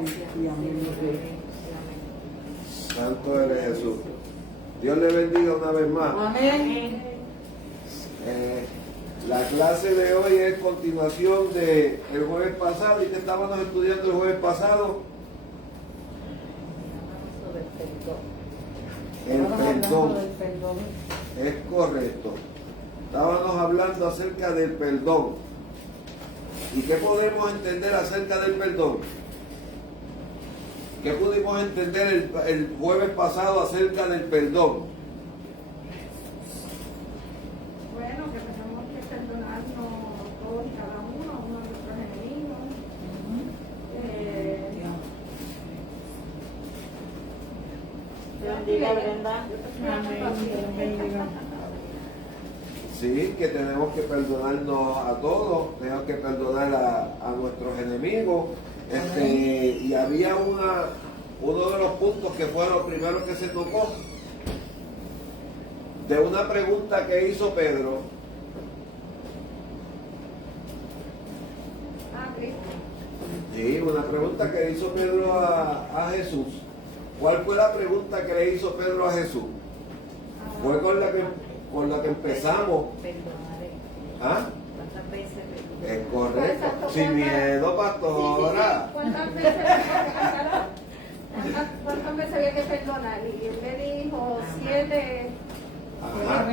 y amén. Santo eres Jesús. Dios le bendiga una vez más. Amén. La clase de hoy es continuación del jueves pasado. ¿Y que estábamos estudiando el jueves pasado? El perdón. Es correcto. Estábamos hablando acerca del perdón. ¿Y qué podemos entender acerca del perdón? ¿Qué pudimos entender el jueves pasado acerca del perdón? Bueno, que tenemos que perdonarnos todos y cada uno de nuestros enemigos. Bendiga, Brenda. Sí, que tenemos que perdonarnos a todos, tenemos que perdonar a nuestros enemigos. Y había uno de los puntos que fue lo primero que se tocó, de una pregunta que hizo Pedro. Sí, una pregunta que hizo Pedro a Jesús. ¿Cuál fue la pregunta que le hizo Pedro a Jesús? Fue con la que empezamos. ¿Ah? Es correcto. Sin miedo, pastora. ¿Cuántas veces había que perdonar? Y él le dijo 7. Ajá.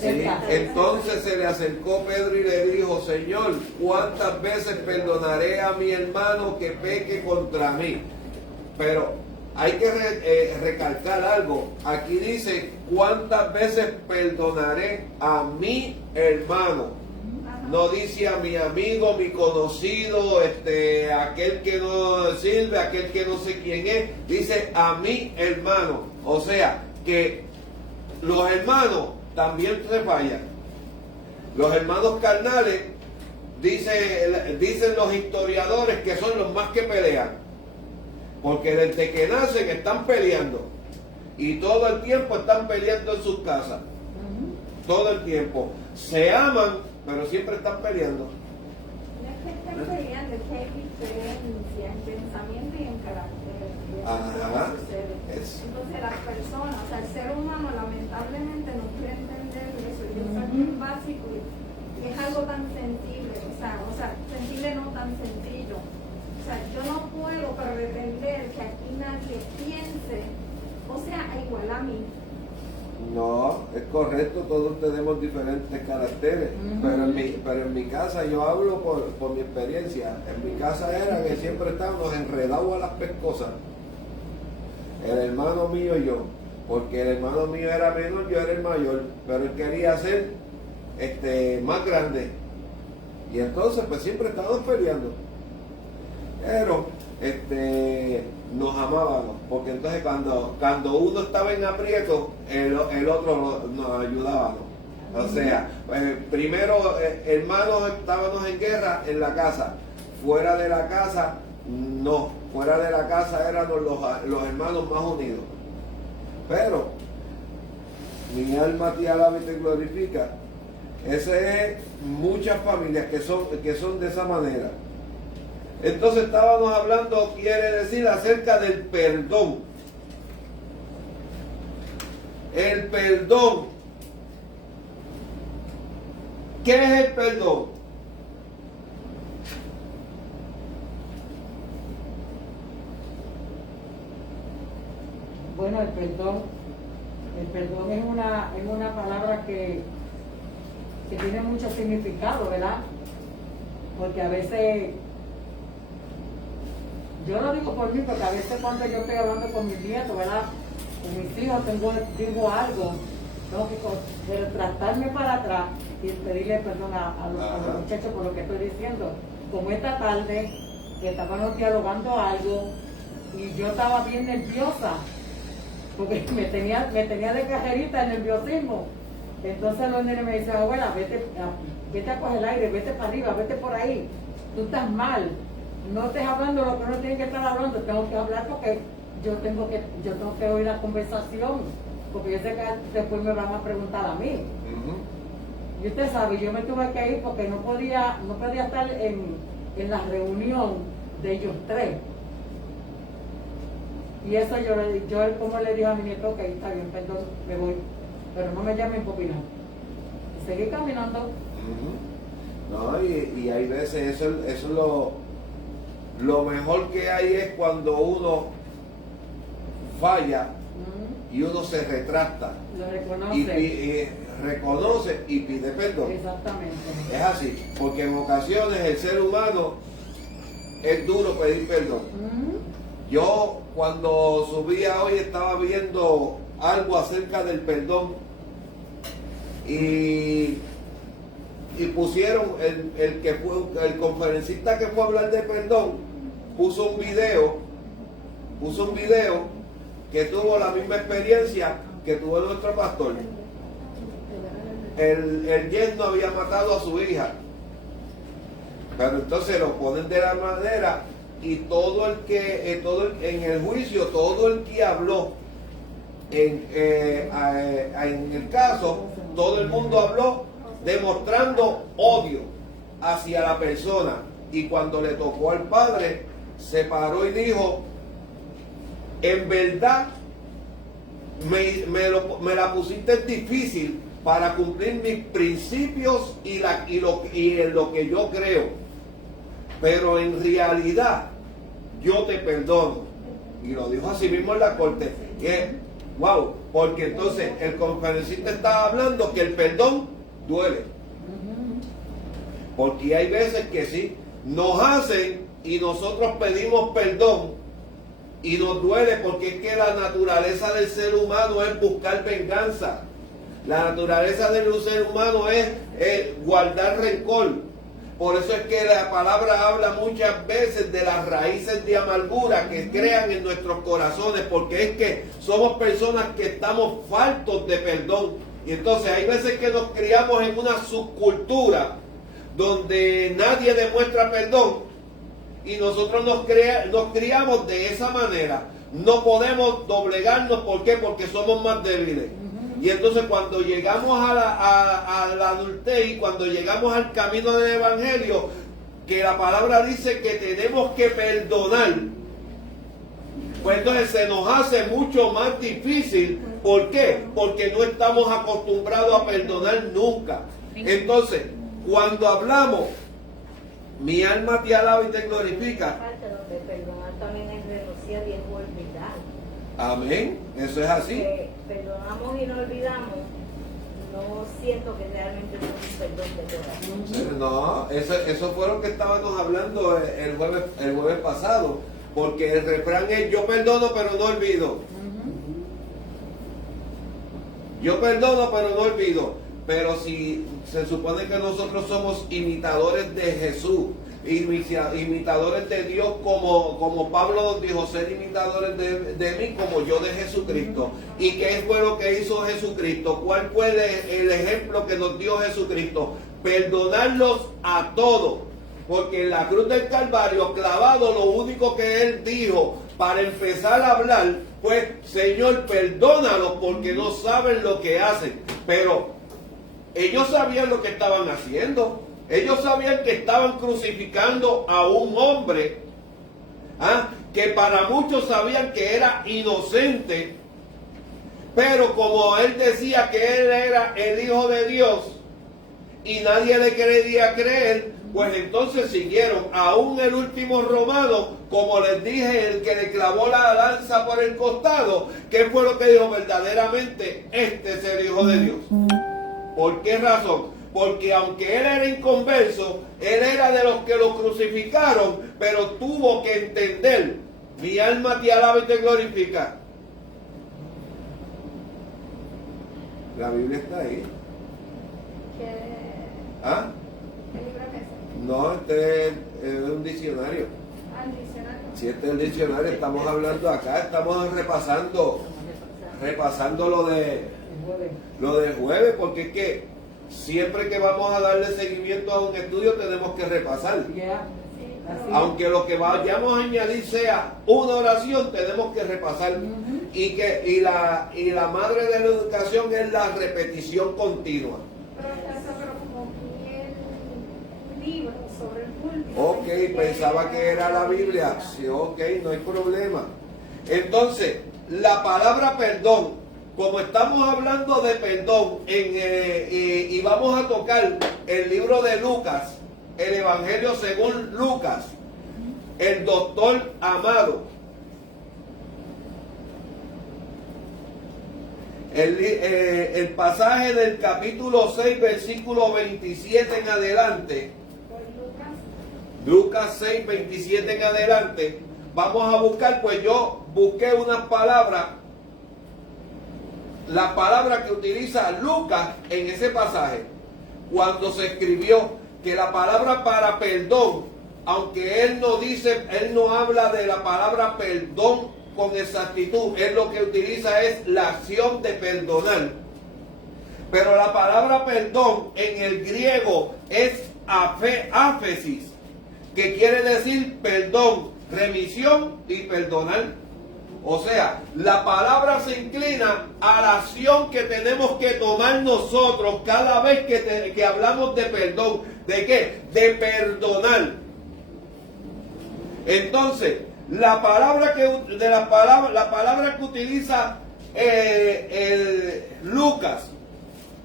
Sí. Entonces se le acercó Pedro y le dijo: Señor, ¿cuántas veces perdonaré a mi hermano que peque contra mí? Pero hay que recalcar algo. Aquí dice: ¿cuántas veces perdonaré a mi hermano? No dice a mi amigo, mi conocido, aquel que no sirve, aquel que no sé quién es. Dice a mi hermano. O sea, que los hermanos también se fallan. Los hermanos carnales, dicen los historiadores, que son los más que pelean. Porque desde que nacen están peleando. Y todo el tiempo están peleando en sus casas. Todo el tiempo. Se aman, pero siempre están peleando. No es que estén peleando, es que hay diferencia en pensamiento y en carácter. Ajá. Entonces las personas, o sea, el ser humano lamentablemente no quiere entender eso. Y eso es muy básico y es algo tan sensible, o sea, sensible no tan sencillo. O sea, yo no puedo pretender que aquí nadie piense, o sea, igual a mí. No, es correcto, todos tenemos diferentes caracteres, pero en mi casa, yo hablo por mi experiencia, en mi casa era que siempre estábamos enredados a las pescosas, el hermano mío y yo, porque el hermano mío era menor, yo era el mayor, pero él quería ser más grande, y entonces pues siempre estábamos peleando, pero nos amábamos, porque entonces cuando uno estaba en aprieto, el otro nos ayudaba. O sea, primero hermanos estábamos en guerra en la casa, fuera de la casa no, fuera de la casa éramos los hermanos más unidos. Pero mi alma te alaba y te glorifica. Ese es muchas familias que son de esa manera. Entonces estábamos hablando, quiere decir, acerca del perdón. El perdón. ¿Qué es el perdón? Bueno, el perdón es una palabra que tiene mucho significado, ¿verdad? Porque a veces, yo lo digo por mí, porque a veces cuando yo estoy hablando con mis nietos, ¿verdad? Con mis hijos, digo algo, tengo que retractarme para atrás y pedirle perdón a los muchachos por lo que estoy diciendo. Como esta tarde, que estábamos dialogando algo, y yo estaba bien nerviosa, porque me tenía de carrerita el nerviosismo. Entonces los nenes me dicen: abuela, vete a coger el aire, vete para arriba, vete por ahí, tú estás mal, no estés hablando lo que uno tiene que estar hablando, tengo que hablar porque yo tengo que oír la conversación, porque yo sé que después me van a preguntar a mí. Y usted sabe, yo me tuve que ir porque no podía estar en la reunión de ellos tres. Y eso yo como le dije a mi nieto, ok, está bien, perdón, me voy, pero no me llamen por opinar. Y seguí caminando. No, y hay veces eso es lo mejor que hay es cuando uno falla y uno se retracta. Lo reconoce. Y reconoce y pide perdón. Exactamente. Es así, porque en ocasiones el ser humano es duro pedir perdón. Yo cuando subía hoy estaba viendo algo acerca del perdón y pusieron el conferencista que fue a hablar de perdón puso un video que tuvo la misma experiencia que tuvo nuestro pastor. El yerno había matado a su hija, pero entonces lo ponen de la manera y en el juicio todo el que habló en el caso, todo el mundo habló demostrando odio hacia la persona, y cuando le tocó al padre se paró y dijo: en verdad me la pusiste difícil para cumplir mis principios y en lo que yo creo, pero en realidad yo te perdono. Y lo dijo así mismo en la corte. Wow, porque entonces el conferencista estaba hablando que el perdón duele. Porque hay veces que sí, nos hacen y nosotros pedimos perdón y nos duele, porque es que la naturaleza del ser humano es buscar venganza. La naturaleza del ser humano es guardar rencor. Por eso es que la palabra habla muchas veces de las raíces de amargura que crean en nuestros corazones, porque es que somos personas que estamos faltos de perdón. Y entonces hay veces que nos criamos en una subcultura donde nadie demuestra perdón y nosotros nos criamos de esa manera. No podemos doblegarnos. ¿Por qué? Porque somos más débiles. Y entonces cuando llegamos a la adultez y cuando llegamos al camino del evangelio, que la palabra dice que tenemos que perdonar, pues entonces se nos hace mucho más difícil. ¿Por qué? Porque no estamos acostumbrados a perdonar nunca. Entonces, cuando hablamos, mi alma te alaba y te glorifica. Donde perdonar también es renunciar y es olvidar. Amén, eso es así. Que perdonamos y no olvidamos, no siento que realmente es un perdón de corazón. No, eso fue lo que estábamos hablando el jueves pasado, porque el refrán es: yo perdono pero no olvido. Yo perdono pero no olvido. Pero si se supone que nosotros somos imitadores de Jesús, imitadores de Dios, como Pablo nos dijo, ser imitadores de mí como yo de Jesucristo. ¿Y qué fue lo que hizo Jesucristo? ¿Cuál fue el ejemplo que nos dio Jesucristo? Perdonarlos a todos. Porque en la cruz del Calvario, clavado, lo único que él dijo para empezar a hablar fue: Señor, perdónalos porque no saben lo que hacen. Pero ellos sabían lo que estaban haciendo. Ellos sabían que estaban crucificando a un hombre que para muchos sabían que era inocente, pero como él decía que él era el Hijo de Dios y nadie le quería creer, pues entonces siguieron. Aún el último romano, como les dije, el que le clavó la lanza por el costado, ¿qué fue lo que dijo? Verdaderamente este es el Hijo de Dios. ¿Por qué razón? Porque aunque él era inconverso, él era de los que lo crucificaron, pero tuvo que entender: mi alma te alaba y te glorifica. La Biblia está ahí. ¿Qué libro es ese? No, este es un diccionario. El diccionario. Si este es el diccionario, estamos hablando acá, estamos repasando lo del jueves, porque es que siempre que vamos a darle seguimiento a un estudio tenemos que repasar. Aunque lo que vayamos a añadir sea una oración, tenemos que repasar. Y la madre de la educación es la repetición continua. Pero como el libro sobre el púlpito. Ok, pensaba que era la Biblia. Sí, ok, no hay problema. Entonces, la palabra perdón, como estamos hablando de perdón y vamos a tocar el libro de Lucas, el Evangelio según Lucas, el doctor Amado, el pasaje del capítulo 6, versículo 27 en adelante, Lucas 6, 27 en adelante, vamos a buscar, pues yo busqué unas palabras, la palabra que utiliza Lucas en ese pasaje, cuando se escribió que la palabra para perdón, aunque él no dice, él no habla de la palabra perdón con exactitud, él lo que utiliza es la acción de perdonar. Pero la palabra perdón en el griego es áfesis, que quiere decir perdón, remisión y perdonar. O sea, la palabra se inclina a la acción que tenemos que tomar nosotros cada vez que hablamos de perdón. ¿De qué? De perdonar. Entonces, la palabra que utiliza Lucas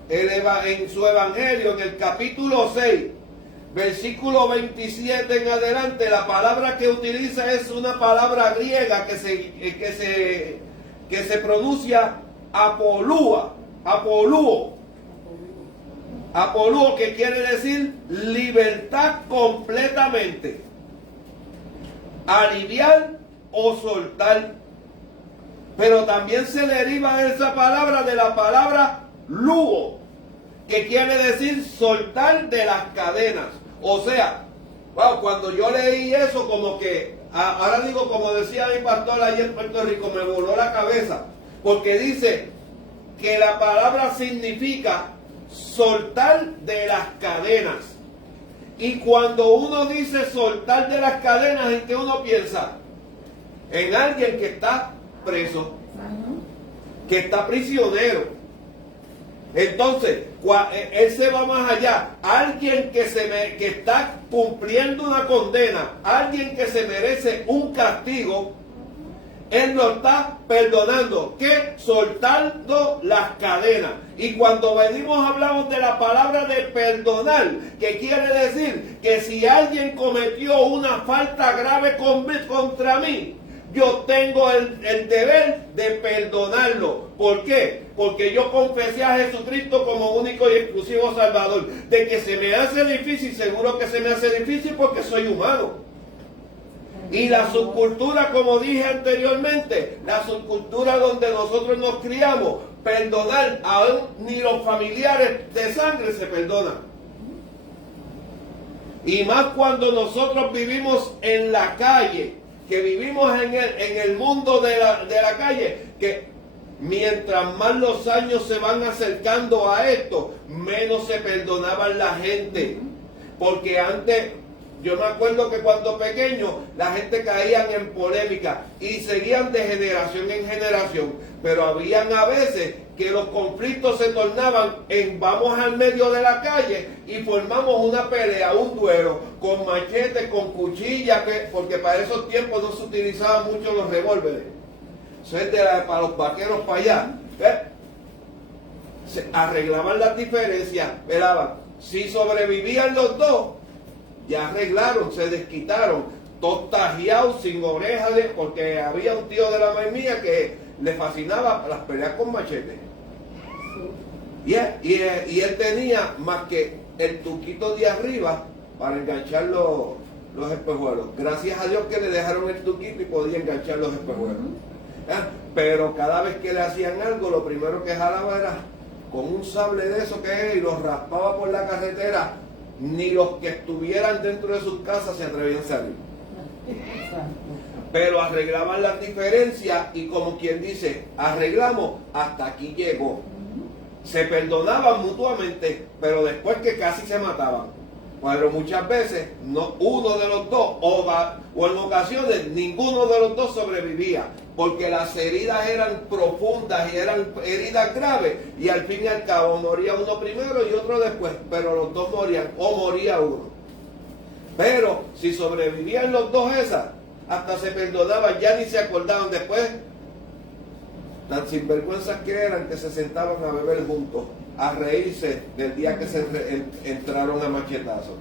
en su evangelio, en el capítulo 6, versículo 27 en adelante, la palabra que utiliza es una palabra griega que se pronuncia apoluo, que quiere decir libertad completamente, aliviar o soltar. Pero también se deriva de esa palabra de la palabra luo, que quiere decir soltar de las cadenas. O sea, wow, cuando yo leí eso, como que, ahora digo, como decía mi pastor allí en Puerto Rico, me voló la cabeza, porque dice que la palabra significa soltar de las cadenas. Y cuando uno dice soltar de las cadenas, ¿en qué uno piensa? En alguien que está preso, que está prisionero. Entonces, él se va más allá. Alguien que está cumpliendo una condena, alguien que se merece un castigo, él lo está perdonando. ¿Qué? Soltando las cadenas. Y cuando hablamos de la palabra de perdonar, que quiere decir que si alguien cometió una falta grave contra mí, yo tengo el deber de perdonarlo. ¿Por qué? Porque yo confesé a Jesucristo como único y exclusivo Salvador. De que se me hace difícil, seguro que se me hace difícil porque soy humano. Y la subcultura, como dije anteriormente, la subcultura donde nosotros nos criamos, perdonar, aún ni los familiares de sangre se perdonan. Y más cuando nosotros vivimos en la calle, que vivimos en el mundo de la calle, que mientras más los años se van acercando a esto, menos se perdonaban la gente. Porque antes, yo me acuerdo que cuando pequeño, la gente caían en polémica y seguían de generación en generación. Pero habían a veces que los conflictos se tornaban en vamos al medio de la calle y formamos una pelea, un duelo, con machete, con cuchilla, porque para esos tiempos no se utilizaban mucho los revólveres. Eso es para los vaqueros para allá. Se arreglaban las diferencias, velaban. Si sobrevivían los dos, ya arreglaron, se desquitaron, todos tajeados, sin orejas, porque había un tío de la mamá mía que le fascinaba las peleas con machete. Y él tenía más que el tuquito de arriba para enganchar los espejuelos. Gracias a Dios que le dejaron el tuquito y podía enganchar los espejuelos. Pero cada vez que le hacían algo, lo primero que jalaba era con un sable de eso que es y los raspaba por la carretera. Ni los que estuvieran dentro de sus casas se atrevían a salir. Pero arreglaban las diferencias y, como quien dice, arreglamos, hasta aquí llegó. Se perdonaban mutuamente, pero después que casi se mataban. Pero muchas veces no, uno de los dos, o en ocasiones ninguno de los dos sobrevivía, porque las heridas eran profundas y eran heridas graves, y al fin y al cabo moría uno primero y otro después, pero los dos morían, o moría uno. Pero si sobrevivían los dos esas, hasta se perdonaban, ya ni se acordaban. Después, tan sinvergüenzas que eran, que se sentaban a beber juntos, a reírse del día que se entraron a machetazos.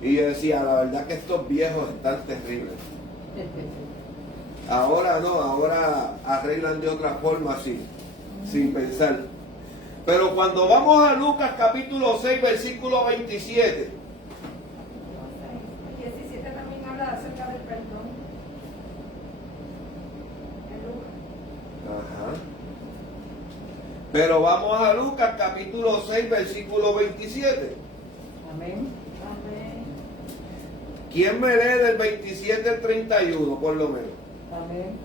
Y yo decía, la verdad que estos viejos están terribles. Ahora no, ahora arreglan de otra forma, sin pensar. Pero cuando vamos a Lucas capítulo 6, versículo 27. El 17 también habla acerca del perdón. En Lucas. Ajá. Pero vamos a Lucas capítulo 6, versículo 27. Amén. Amén. ¿Quién me lee del 27 al 31, por lo menos? Amén.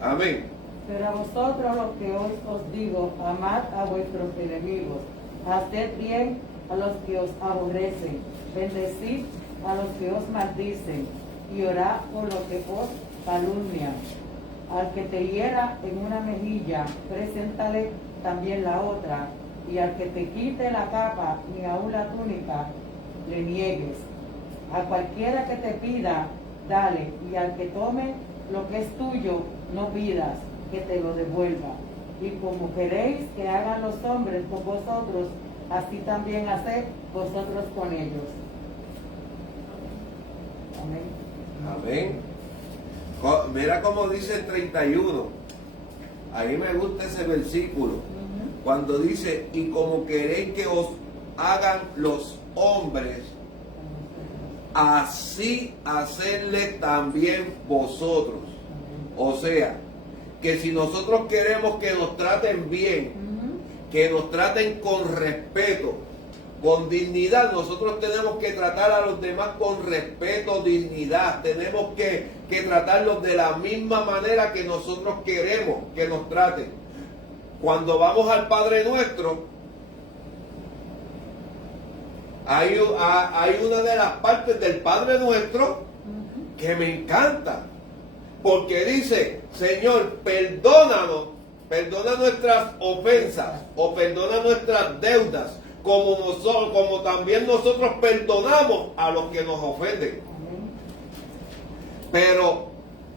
Amén. Pero a vosotros lo que hoy os digo, amad a vuestros enemigos, haced bien a los que os aborrecen, bendecid a los que os maldicen, y orad por los que os calumnian. Al que te hiera en una mejilla, preséntale también la otra, y al que te quite la capa ni aun la túnica, le niegues. A cualquiera que te pida, dale, y al que tome lo que es tuyo, no pidas que te lo devuelva. Y como queréis que hagan los hombres con vosotros, así también haced vosotros con ellos. Amén. Amén. Mira cómo dice el 31. Ahí me gusta ese versículo. Cuando dice, y como queréis que os hagan los hombres, así hacerle también vosotros. O sea, que si nosotros queremos que nos traten bien, que nos traten con respeto, con dignidad, nosotros tenemos que tratar a los demás con respeto, dignidad. Tenemos que tratarlos de la misma manera que nosotros queremos que nos traten. Cuando vamos al Padre Nuestro, hay una de las partes del Padre Nuestro que me encanta. Porque dice, Señor, perdónanos, perdona nuestras ofensas o perdona nuestras deudas, como también nosotros perdonamos a los que nos ofenden. Pero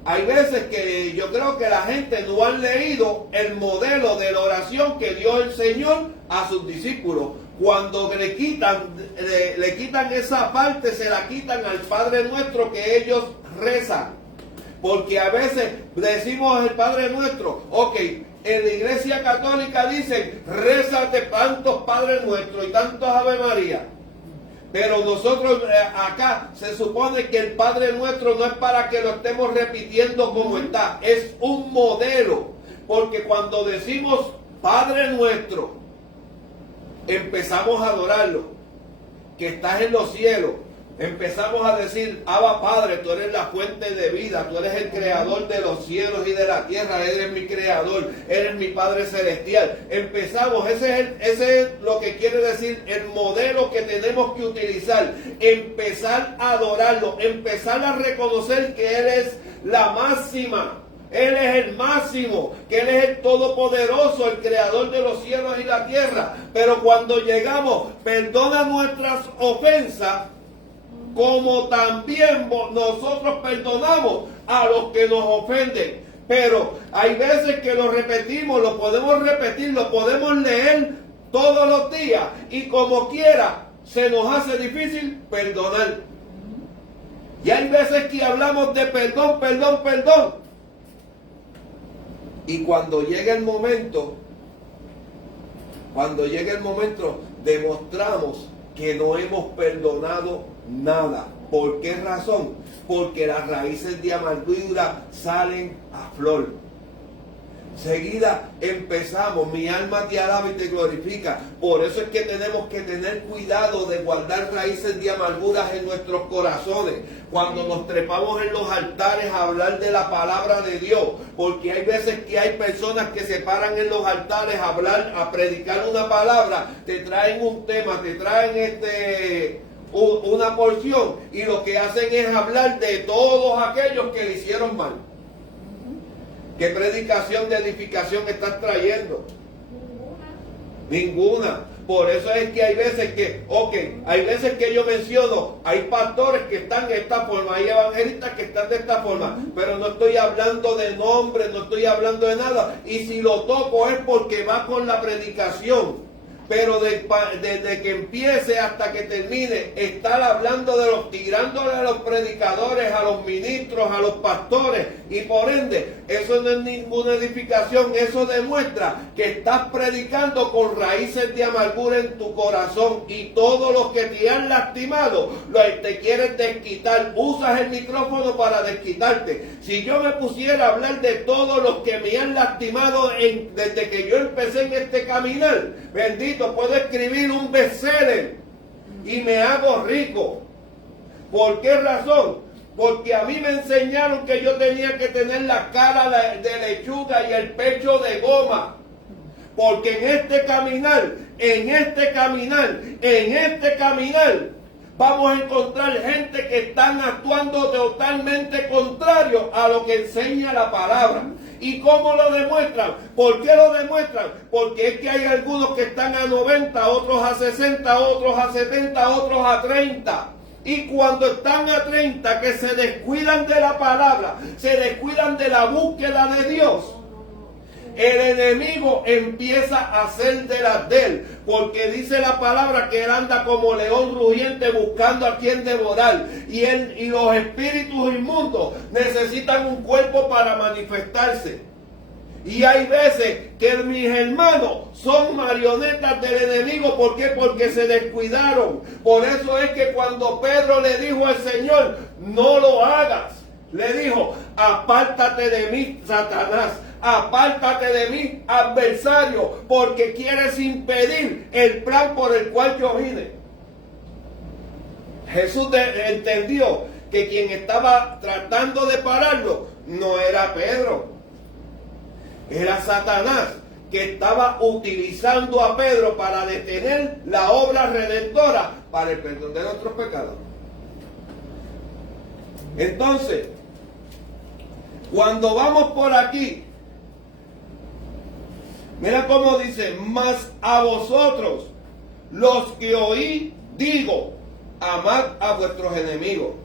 hay veces que yo creo que la gente no ha leído el modelo de la oración que dio el Señor a sus discípulos. Cuando le quitan esa parte, se la quitan al Padre Nuestro que ellos rezan. Porque a veces decimos el Padre Nuestro, ok, en la Iglesia Católica dicen, rézate tantos Padres Nuestros y tantos Ave María. Pero nosotros acá se supone que el Padre Nuestro no es para que lo estemos repitiendo como está, es un modelo. Porque cuando decimos Padre Nuestro, empezamos a adorarlo, que estás en los cielos. Empezamos a decir, Abba Padre, tú eres la fuente de vida, tú eres el creador de los cielos y de la tierra, eres mi creador, eres mi Padre celestial. Empezamos, ese es lo que quiere decir el modelo que tenemos que utilizar. Empezar a adorarlo, empezar a reconocer que Él es la máxima. Él es el máximo, que Él es el todopoderoso, el creador de los cielos y la tierra. Pero cuando llegamos, perdona nuestras ofensas, como también nosotros perdonamos a los que nos ofenden. Pero hay veces que lo repetimos, lo podemos repetir, lo podemos leer todos los días y como quiera se nos hace difícil perdonar. Y hay veces que hablamos de perdón, perdón, perdón. Y cuando llega el momento, demostramos que no hemos perdonado nada. ¿Por qué razón? Porque las raíces de amargura salen a flor. Seguida empezamos, mi alma te alaba y te glorifica. Por eso es que tenemos que tener cuidado de guardar raíces de amarguras en nuestros corazones. Cuando nos trepamos en los altares a hablar de la palabra de Dios. Porque hay veces que hay personas que se paran en los altares a hablar, a predicar una palabra, te traen un tema, te traen una porción y lo que hacen es hablar de todos aquellos que le hicieron mal. ¿Qué predicación de edificación estás trayendo? Ninguna. Ninguna. Por eso es que hay veces que, hay veces que yo menciono, hay pastores que están de esta forma, hay evangelistas que están de esta forma, pero no estoy hablando de nombres, no estoy hablando de nada. Y si lo toco es porque va con la predicación. Pero desde que empiece hasta que termine, estar hablando de tirándole a los predicadores, a los ministros, a los pastores, y por ende, eso no es ninguna edificación, eso demuestra que estás predicando con raíces de amargura en tu corazón, y todos los que te han lastimado, te quieres desquitar, usas el micrófono para desquitarte. Si yo me pusiera a hablar de todos los que me han lastimado desde que yo empecé en este caminar, bendito, puedo escribir un bestseller y me hago rico. ¿Por qué razón? Porque a mí me enseñaron que yo tenía que tener la cara de lechuga y el pecho de goma. Porque en este caminar, vamos a encontrar gente que están actuando totalmente contrario a lo que enseña la palabra. ¿Y cómo lo demuestran? ¿Por qué lo demuestran? Porque es que hay algunos que están a 90, otros a 60, otros a 70, otros a 30. Y cuando están a 30, que se descuidan de la palabra, se descuidan de la búsqueda de Dios, el enemigo empieza a hacer de las de él, porque dice la palabra que él anda como león rugiente buscando a quien devorar, y los espíritus inmundos necesitan un cuerpo para manifestarse. Y hay veces que mis hermanos son marionetas del enemigo. ¿Por qué? Porque se descuidaron. Por eso es que cuando Pedro le dijo al Señor, no lo hagas, le dijo, apártate de mí, Satanás. Apártate de mí, adversario, porque quieres impedir el plan por el cual yo vine. Jesús entendió que quien estaba tratando de pararlo no era Pedro, era Satanás, que estaba utilizando a Pedro para detener la obra redentora para el perdón de nuestros pecados. Entonces, cuando vamos por aquí, mira cómo dice, mas a vosotros, los que oí, digo, amad a vuestros enemigos.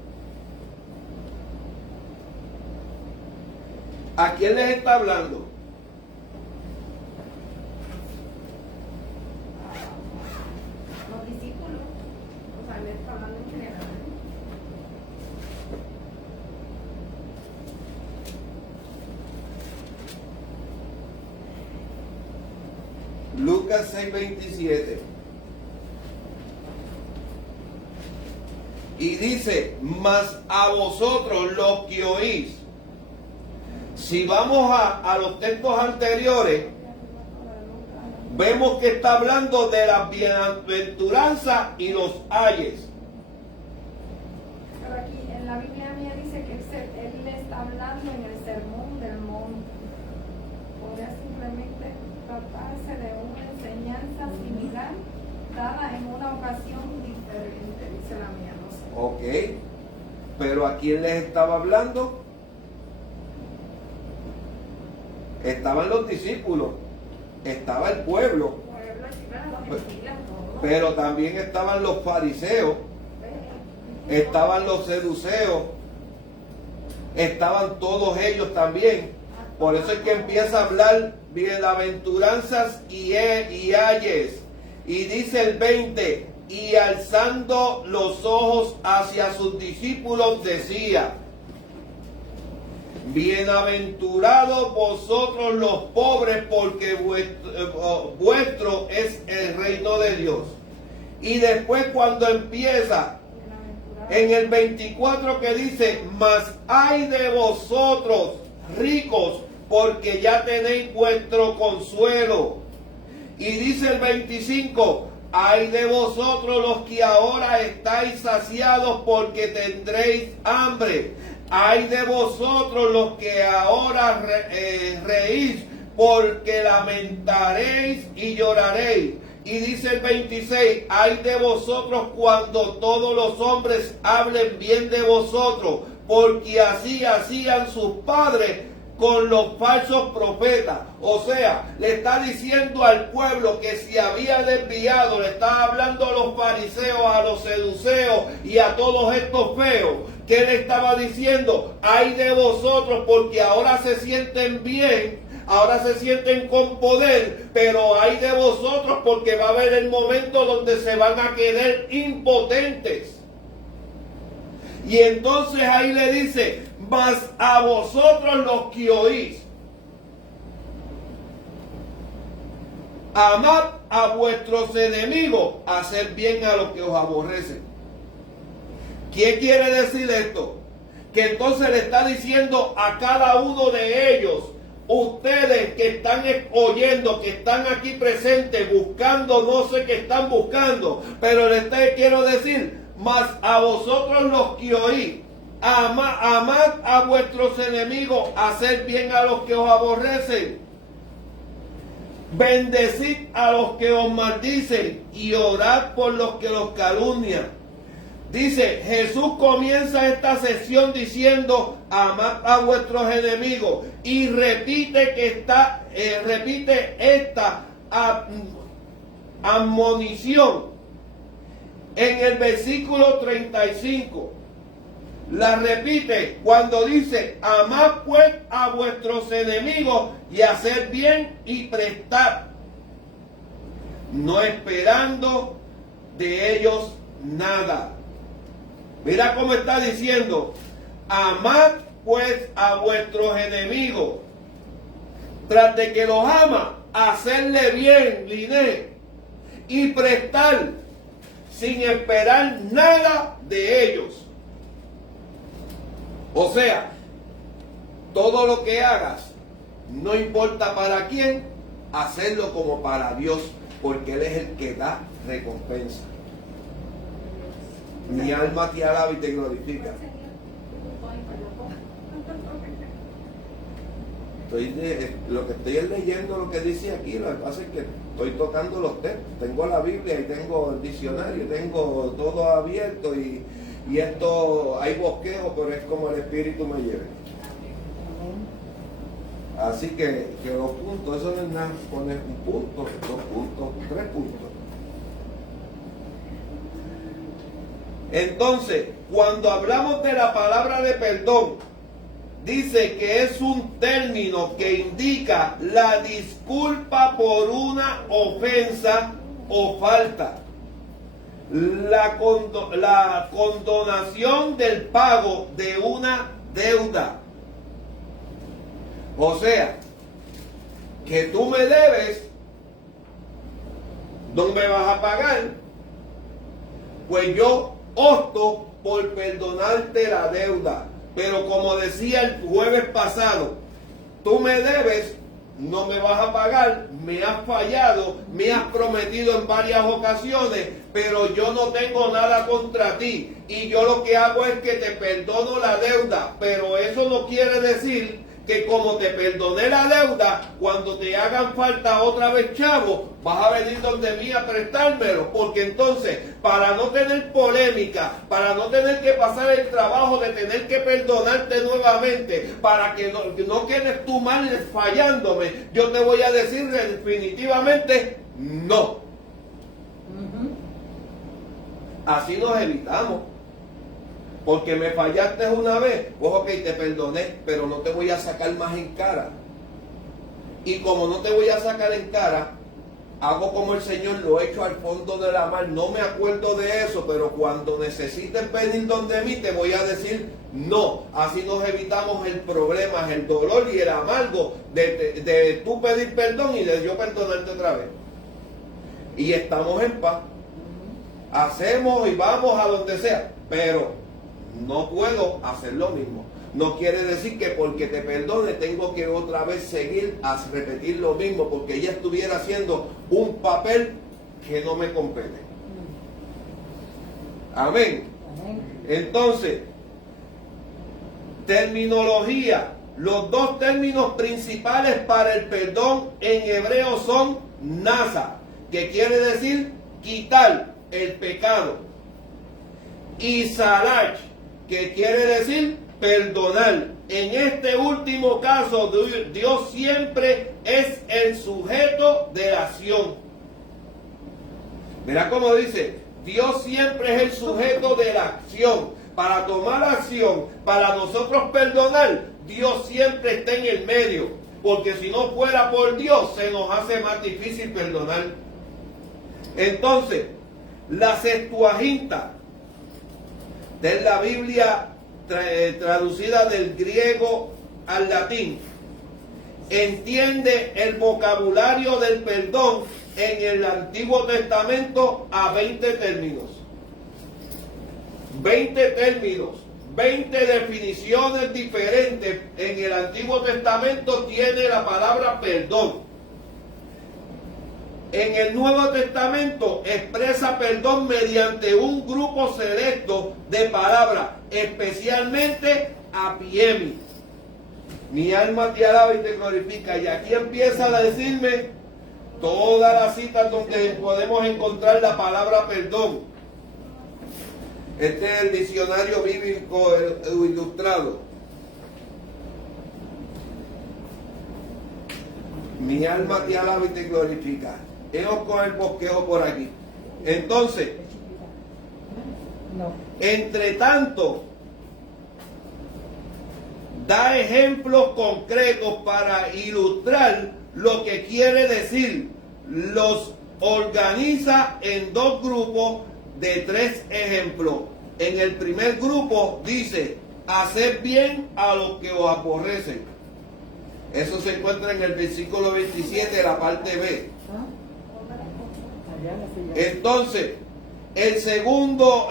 ¿A quién les está hablando? Los discípulos, o sea, le está hablando en general. Lucas 6:27. Y dice, mas a vosotros los que oís. Si vamos a los textos anteriores, vemos que está hablando de la bienaventuranza y los ayes. Pero aquí en la Biblia mía dice que él le está hablando en el sermón del monte. Podría simplemente tratarse de una enseñanza similar dada en una ocasión diferente, dice la mía, no sé. Ok, pero ¿a quién les estaba hablando? Estaban los discípulos, estaba el pueblo, pero también estaban los fariseos, estaban los seduceos, estaban todos ellos también. Por eso es que empieza a hablar bienaventuranzas y ayes. Y dice el 20, y alzando los ojos hacia sus discípulos decía, bienaventurados vosotros los pobres, porque vuestro es el reino de Dios. Y después cuando empieza en el 24 que dice, mas ay de vosotros ricos, porque ya tenéis vuestro consuelo. Y dice el 25, ay de vosotros los que ahora estáis saciados, porque tendréis hambre. Ay de vosotros los que ahora reís, porque lamentaréis y lloraréis. Y dice el 26, ay de vosotros cuando todos los hombres hablen bien de vosotros, porque así hacían sus padres con los falsos profetas. O sea, le está diciendo al pueblo que se había desviado, le está hablando a los fariseos, a los seduceos y a todos estos feos, que le estaba diciendo: ay de vosotros, porque ahora se sienten bien, ahora se sienten con poder, pero ay de vosotros, porque va a haber el momento donde se van a quedar impotentes. Y entonces ahí le dice: mas a vosotros los que oís, amad a vuestros enemigos, hacer bien a los que os aborrecen. ¿Qué quiere decir esto? Que entonces le está diciendo a cada uno de ellos: ustedes que están oyendo, que están aquí presentes, buscando, no sé qué están buscando, pero les quiero decir: mas a vosotros los que oís, amad a vuestros enemigos, hacer bien a los que os aborrecen, bendecid a los que os maldicen y orad por los que los calumnian. Dice, Jesús comienza esta sesión diciendo: amad a vuestros enemigos, y repite esta admonición en el versículo 35. La repite cuando dice: amad pues a vuestros enemigos y hacer bien y prestar, no esperando de ellos nada. Mira cómo está diciendo: amad pues a vuestros enemigos. Tras de que los ama, hacerle bien, Liné, y prestar sin esperar nada de ellos. O sea, todo lo que hagas, no importa para quién, hacerlo como para Dios, porque Él es el que da recompensa. Mi alma te alaba y te glorifica. Lo que estoy es leyendo lo que dice aquí. Lo que pasa es que estoy tocando los textos. Tengo la Biblia y tengo el diccionario, tengo todo abierto y esto hay bosquejo, pero es como el Espíritu me lleve. Así que los puntos, eso no es nada, pones un punto, 2 puntos, 3 puntos. Entonces, cuando hablamos de la palabra de perdón, dice que es un término que indica la disculpa por una ofensa o falta, la condonación del pago de una deuda. O sea, que tú me debes, no me vas a pagar, pues yo opto por perdonarte la deuda. Pero como decía el jueves pasado, tú me debes, no me vas a pagar, me has fallado, me has prometido en varias ocasiones, pero yo no tengo nada contra ti. Y yo lo que hago es que te perdono la deuda, pero eso no quiere decir que como te perdoné la deuda, cuando te hagan falta otra vez, chavo, vas a venir donde mí a prestármelo, porque entonces, para no tener polémica, para no tener que pasar el trabajo de tener que perdonarte nuevamente, para que no quedes tú mal fallándome, yo te voy a decir definitivamente no. Así nos evitamos. Porque me fallaste una vez, pues ok, te perdoné, pero no te voy a sacar más en cara. Y como no te voy a sacar en cara, hago como el Señor lo he hecho al fondo de la mar. No me acuerdo de eso, pero cuando necesites venir donde mí, te voy a decir no. Así nos evitamos el problema, el dolor y el amargo de tú pedir perdón y de yo perdonarte otra vez. Y estamos en paz. Hacemos y vamos a donde sea, pero no puedo hacer lo mismo. No quiere decir que porque te perdone tengo que otra vez seguir a repetir lo mismo, porque ella estuviera haciendo un papel que no me compete. Amén. Entonces, terminología. Los dos términos principales para el perdón en hebreo son nasa, que quiere decir quitar el pecado, y salach, que quiere decir perdonar. En este último caso, Dios siempre es el sujeto de la acción. Mira cómo dice, Dios siempre es el sujeto de la acción. Para tomar acción, para nosotros perdonar, Dios siempre está en el medio. Porque si no fuera por Dios, se nos hace más difícil perdonar. Entonces, la Septuaginta, de la Biblia traducida del griego al latín, entiende el vocabulario del perdón en el Antiguo Testamento a 20 términos. 20 términos, 20 definiciones diferentes en el Antiguo Testamento tiene la palabra perdón. En el Nuevo Testamento expresa perdón mediante un grupo selecto de palabras, especialmente apiemi. Mi alma te alaba y te glorifica. Y aquí empieza a decirme todas las citas donde podemos encontrar la palabra perdón. Este es el diccionario bíblico ilustrado. Mi alma te alaba y te glorifica. Hemos con el bosquejo por aquí. Entonces, entre tanto, da ejemplos concretos para ilustrar lo que quiere decir. Los organiza en dos grupos de 3 ejemplos. En el primer grupo dice, haced bien a los que os aborrecen. Eso se encuentra en el versículo 27 de la parte B. Entonces, el segundo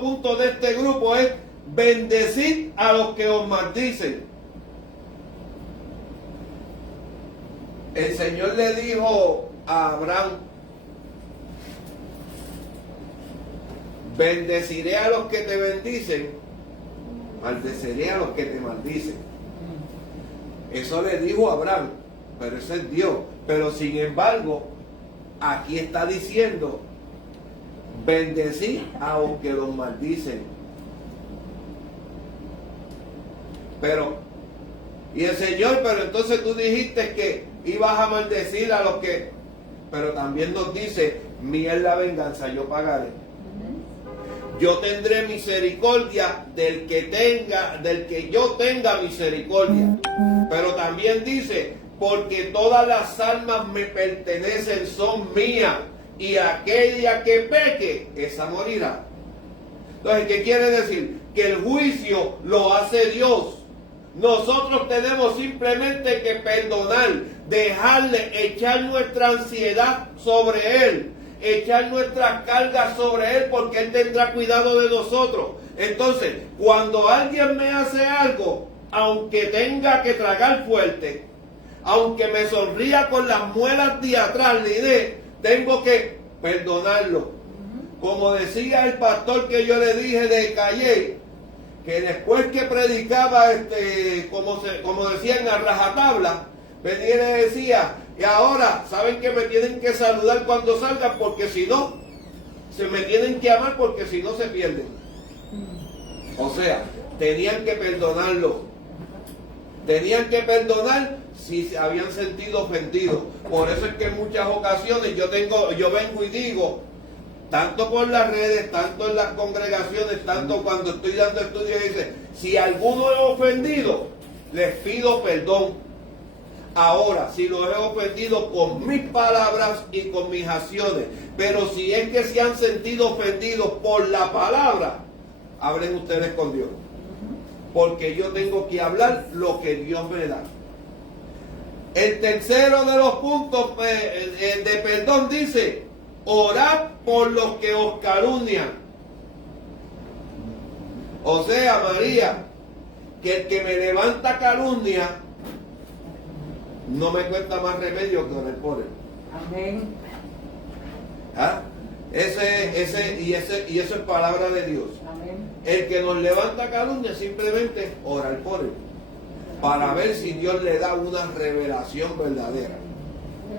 punto de este grupo es bendecid a los que os maldicen. El Señor le dijo a Abraham, bendeciré a los que te bendicen, maldeciré a los que te maldicen. Eso le dijo a Abraham, pero ese es Dios. Pero sin embargo, aquí está diciendo, bendecid a los que los maldicen. Pero, y el Señor, pero entonces tú dijiste que ibas a maldecir a los que, pero también nos dice, mía es la venganza, yo pagaré. Yo tendré misericordia del que yo tenga misericordia. Pero también dice, porque todas las almas me pertenecen, son mías, y aquella que peque, esa morirá. Entonces, ¿qué quiere decir? Que el juicio lo hace Dios. Nosotros tenemos simplemente que perdonar, dejarle, echar nuestra ansiedad sobre Él, echar nuestras cargas sobre Él, porque Él tendrá cuidado de nosotros. Entonces, cuando alguien me hace algo, aunque tenga que tragar fuerte, aunque me sonría con las muelas de atrás, tengo que perdonarlo. Como decía el pastor que yo le dije de Calle, que después que predicaba, como decían a rajatabla, venía y le decía, y ahora saben que me tienen que saludar cuando salgan, porque si no, se me tienen que amar, porque si no se pierden. O sea, tenían que perdonarlo. Tenían que perdonar si se habían sentido ofendidos. Por eso es que en muchas ocasiones yo vengo y digo, tanto por las redes, tanto en las congregaciones, tanto cuando estoy dando estudios, dice, si alguno he ofendido, les pido perdón. Ahora, si los he ofendido con mis palabras y con mis acciones, pero si es que se han sentido ofendidos por la palabra, hablen ustedes con Dios. Porque yo tengo que hablar lo que Dios me da. El tercero de los puntos de perdón dice, orad por los que os calumnian. O sea, María, que el que me levanta calumnia, no me cuesta más remedio que orar por él. Amén. ¿Ah? Y eso es palabra de Dios. Amén. El que nos levanta calumnia, simplemente orar por él, para ver si Dios le da una revelación verdadera.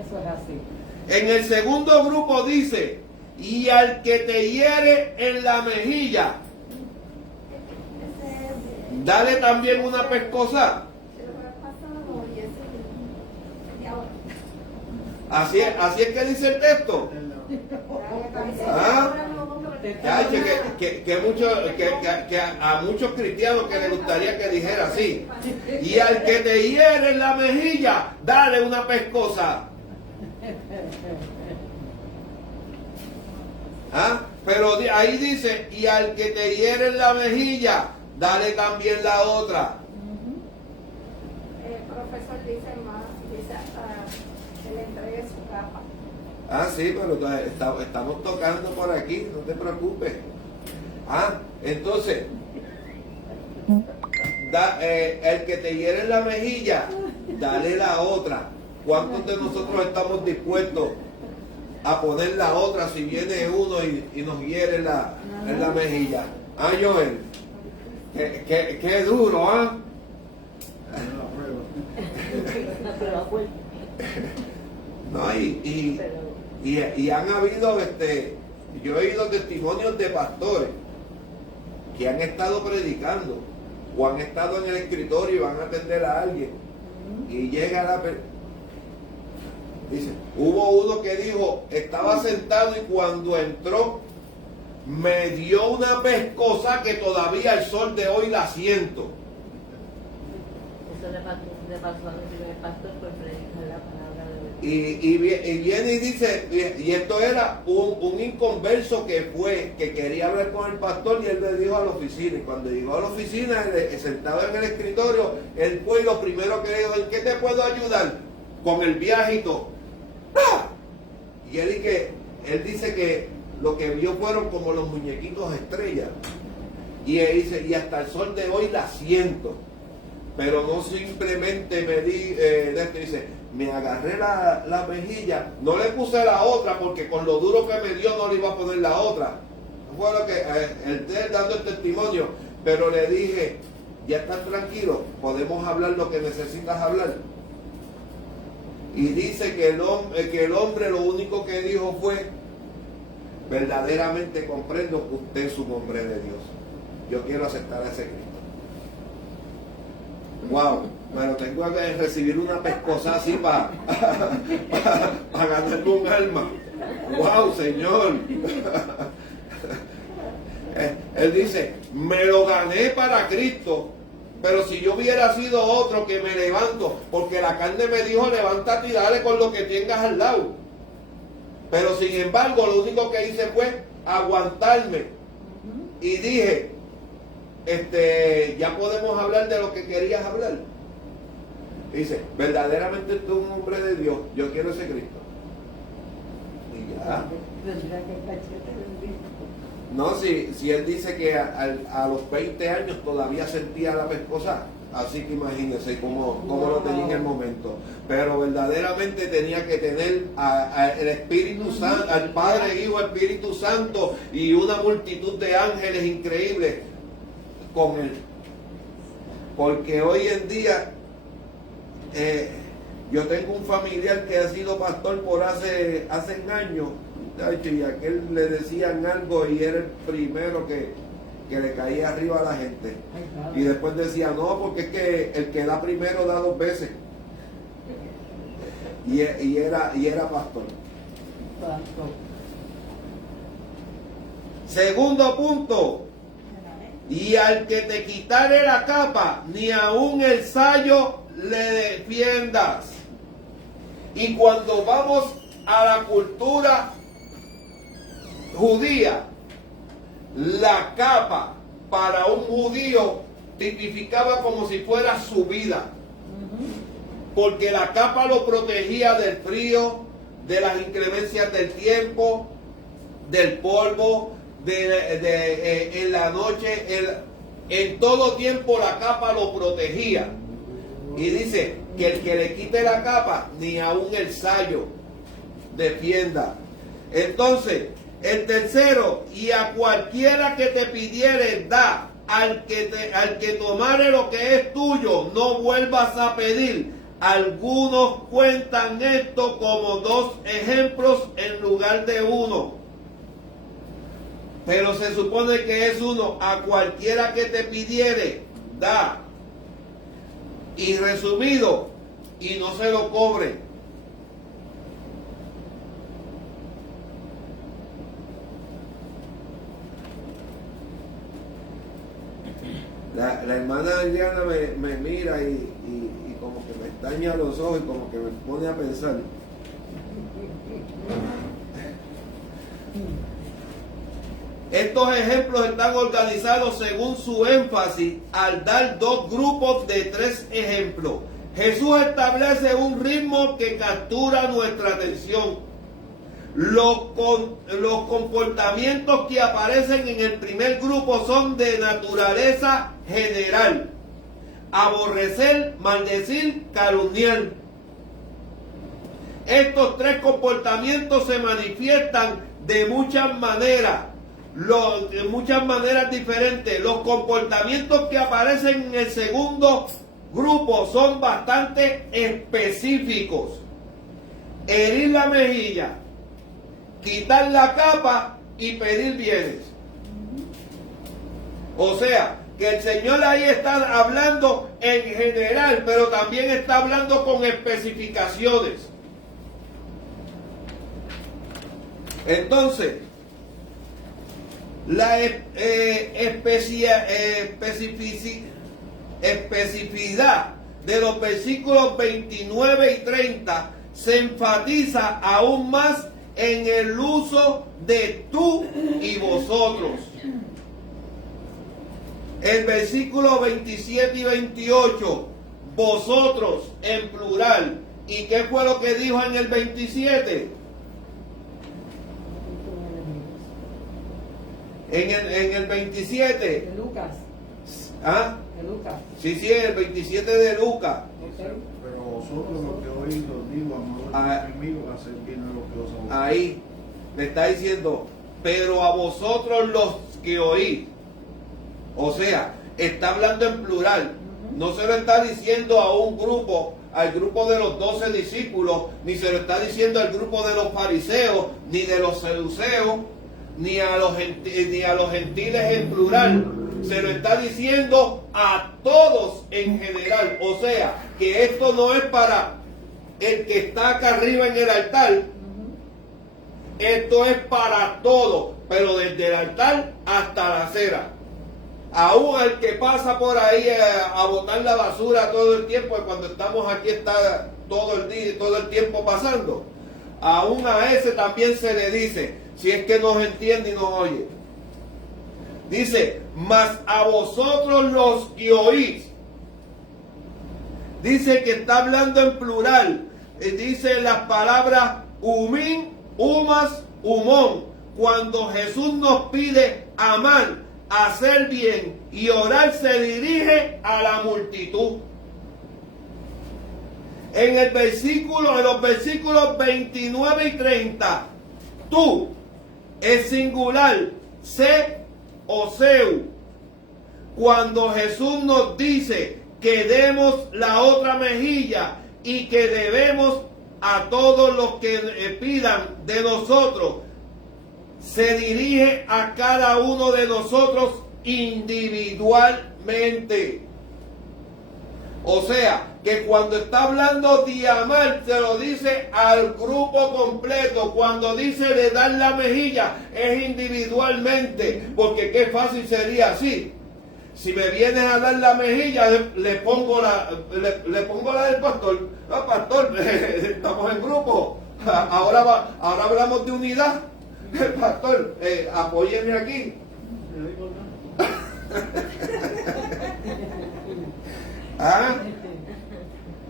Eso es así. En el segundo grupo dice, y al que te hiere en la mejilla, dale también una pescosa. Así es que dice el texto. ¿Ah? Que a muchos cristianos que les gustaría que dijera así. Y al que te hiere en la mejilla, dale una pescosa. ¿Ah? Pero ahí dice, y al que te hiere en la mejilla, dale también la otra. El profesor dice más, dice que le entregue su capa. Ah, sí, pero estamos tocando por aquí, no te preocupes. Ah, entonces, el que te hiere en la mejilla, dale la otra. ¿Cuántos de nosotros estamos dispuestos a poner la otra si viene uno y nos hiere en la mejilla? Ah, Joel, qué duro, ¿ah? No, y han habido, yo he oído testimonios de pastores que han estado predicando o han estado en el escritorio y van a atender a alguien y llega dice, hubo uno que dijo, estaba sentado y cuando entró me dio una pescosa que todavía al sol de hoy la siento. Eso le pasó a mi primer pastor por predicar la palabra de Dios. Y viene y dice, y esto era un inconverso que quería hablar con el pastor y él le dijo a la oficina. Y cuando llegó a la oficina, sentado en el escritorio, él fue y lo primero que le dijo, ¿en qué te puedo ayudar? Con el viajito. ¡Ah! Y él dice que lo que vio fueron como los muñequitos estrellas. Y él dice, y hasta el sol de hoy la siento. Pero no simplemente dice, me agarré la mejilla, no le puse la otra porque con lo duro que me dio no le iba a poner la otra. Fue lo que él dando el testimonio, pero le dije, ya estás tranquilo, podemos hablar lo que necesitas hablar. Y dice que el hombre lo único que dijo fue, verdaderamente comprendo que usted es un hombre de Dios. Yo quiero aceptar a ese Cristo. Wow, pero tengo que recibir una pescosa así para ganarme un alma. Wow, Señor. Él dice, me lo gané para Cristo, pero si yo hubiera sido otro que me levanto, porque la carne me dijo, levántate y dale con lo que tengas al lado. Pero sin embargo, lo único que hice fue aguantarme. Y dije, ya podemos hablar de lo que querías hablar. Dice, verdaderamente tú eres un hombre de Dios, yo quiero ese Cristo. Y ya. No, si él dice que a los 20 años todavía sentía la pescosa, así que imagínense cómo lo tenía en el momento. Pero verdaderamente tenía que tener al Espíritu Santo, al Padre, Hijo, Espíritu Santo y una multitud de ángeles increíbles con él. Porque hoy en día yo tengo un familiar que ha sido pastor por hace años, y a aquel le decían algo y era el primero que le caía arriba a la gente. Y después decía, no, porque es que el que da primero da dos veces. Y era pastor. Segundo punto. Y al que te quitare la capa, ni aun el sayo le defiendas. Y cuando vamos a la cultura judía, la capa para un judío tipificaba como si fuera su vida. Porque la capa lo protegía del frío, de las inclemencias del tiempo, del polvo, en la noche, en todo tiempo la capa lo protegía. Y dice que el que le quite la capa, ni aun el sayo defienda. Entonces, el tercero, y a cualquiera que te pidiere, da. Al que tomare lo que es tuyo, no vuelvas a pedir. Algunos cuentan esto como dos ejemplos en lugar de uno. Pero se supone que es uno. A cualquiera que te pidiere, da. Y resumido, y no se lo cobre. La hermana Adriana me mira y como que me estaña los ojos y como que me pone a pensar. Estos ejemplos están organizados según su énfasis al dar dos grupos de 3 ejemplos. Jesús establece un ritmo que captura nuestra atención. Los comportamientos que aparecen en el primer grupo son de naturaleza general: aborrecer, maldecir, calumniar. Estos 3 comportamientos se manifiestan de muchas maneras diferentes. Los comportamientos que aparecen en el segundo grupo son bastante específicos: herir la mejilla, quitar la capa y pedir bienes. O sea, que el Señor ahí está hablando en general, pero también está hablando con especificaciones. Entonces, la especificidad de los versículos 29 y 30 se enfatiza aún más en el uso de tú y vosotros. El versículo 27 y 28, vosotros en plural. ¿Y qué fue lo que dijo en el 27? En el 27. De Lucas. ¿Ah? De Lucas. Sí, el 27 de Lucas. Pero vosotros lo que oís os digo, amor enemigo, hacer bien a los que os aborrecen. Ahí le está diciendo, pero a vosotros los que oís. O sea, está hablando en plural. No se lo está diciendo a un grupo, al grupo de los 12 discípulos, ni se lo está diciendo al grupo de los fariseos, ni de los saduceos, ni a los gentiles en plural. Se lo está diciendo a todos en general. O sea, que esto no es para el que está acá arriba en el altar. Esto es para todos, pero desde el altar hasta la acera. Aún al que pasa por ahí a botar la basura todo el tiempo, cuando estamos aquí está todo el día, todo el tiempo pasando. Aún a ese también se le dice, si es que nos entiende y nos oye. Dice, mas a vosotros los que oís. Dice que está hablando en plural. Dice las palabras humín, humas, humón. Cuando Jesús nos pide amar, hacer bien y orar, se dirige a la multitud. En los versículos 29 y 30, tú, es singular, sé o seu. Cuando Jesús nos dice que demos la otra mejilla y que debemos a todos los que pidan de nosotros, se dirige a cada uno de nosotros individualmente. O sea, que cuando está hablando de amar, se lo dice al grupo completo. Cuando dice de dar la mejilla, es individualmente. Porque qué fácil sería así. Si me vienes a dar la mejilla, le pongo la del pastor. No, pastor, estamos en grupo. Ahora hablamos de unidad. Pastor, apóyeme aquí. ¿Ah?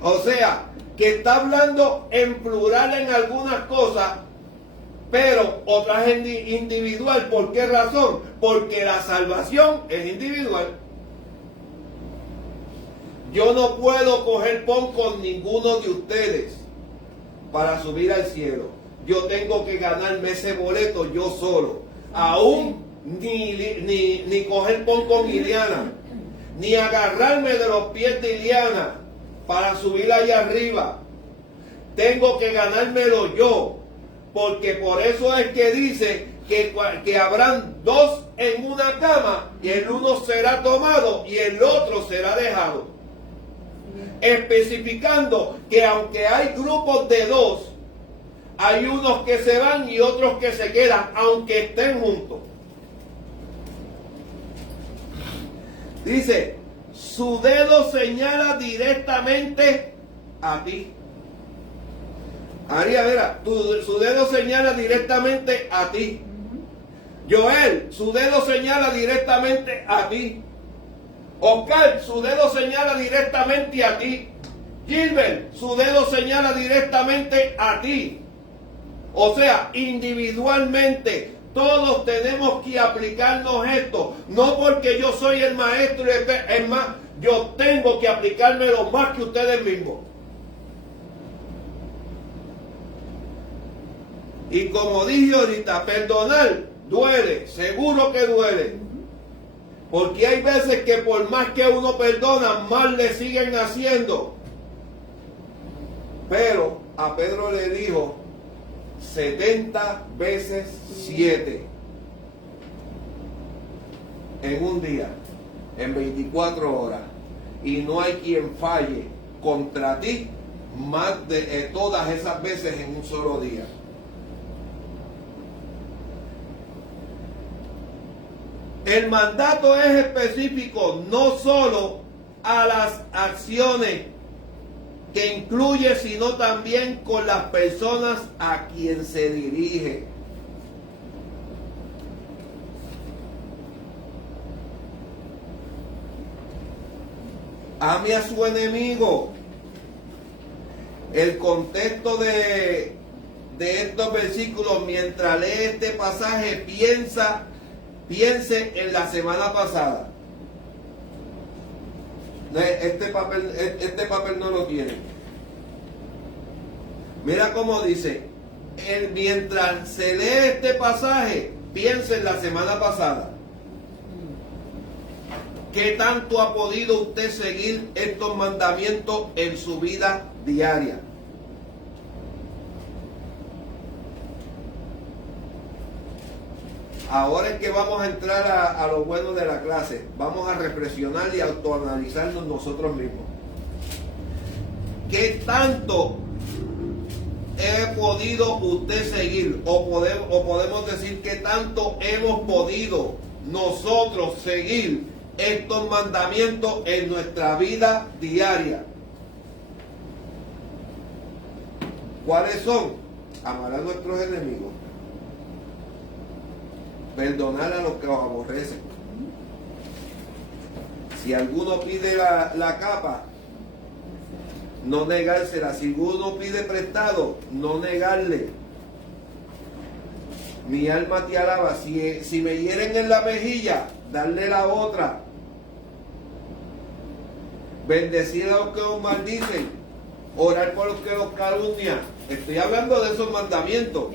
O sea, que está hablando en plural en algunas cosas, pero otras en individual. ¿Por qué razón? Porque la salvación es individual. Yo no puedo coger pon con ninguno de ustedes para subir al cielo. Yo tengo que ganarme ese boleto yo solo. Aún ni coger pon con Iliana, ni agarrarme de los pies de Iliana para subir allá arriba. Tengo que ganármelo yo, porque por eso es que dice que habrán dos en una cama y el uno será tomado y el otro será dejado. Especificando que aunque hay grupos de dos, hay unos que se van y otros que se quedan, aunque estén juntos. Dice, su dedo señala directamente a ti. María, verá, su dedo señala directamente a ti. Joel, su dedo señala directamente a ti. Oscar, su dedo señala directamente a ti. Gilbert, su dedo señala directamente a ti. O sea, individualmente, todos tenemos que aplicarnos esto. No porque yo soy el maestro, es más, yo tengo que aplicármelo más que ustedes mismos. Y como dije ahorita, perdonar duele, seguro que duele. Porque hay veces que por más que uno perdona, mal le siguen haciendo. Pero a Pedro le dijo 70 veces 7 en un día, en 24 horas. Y no hay quien falle contra ti más de todas esas veces en un solo día. El mandato es específico no solo a las acciones que incluye, sino también con las personas a quien se dirige. Ame a su enemigo. El contexto de estos versículos, mientras lee este pasaje, piense en la semana pasada. Este papel no lo tiene. Mira cómo dice, mientras se lee este pasaje, piense en la semana pasada. ¿Qué tanto ha podido usted seguir estos mandamientos en su vida diaria? Ahora es que vamos a entrar a lo bueno de la clase. Vamos a reflexionar y autoanalizarnos nosotros mismos. ¿Qué tanto he podido usted seguir? O podemos decir qué tanto hemos podido nosotros seguir estos mandamientos en nuestra vida diaria. ¿Cuáles son? Amar a nuestros enemigos. Perdonar a los que os aborrecen. Si alguno pide la capa, no negársela. Si uno pide prestado, no negarle. Mi alma te alaba. Si me hieren en la mejilla, darle la otra. Bendecir a los que os maldicen. Orar por los que os calumnian. Estoy hablando de esos mandamientos.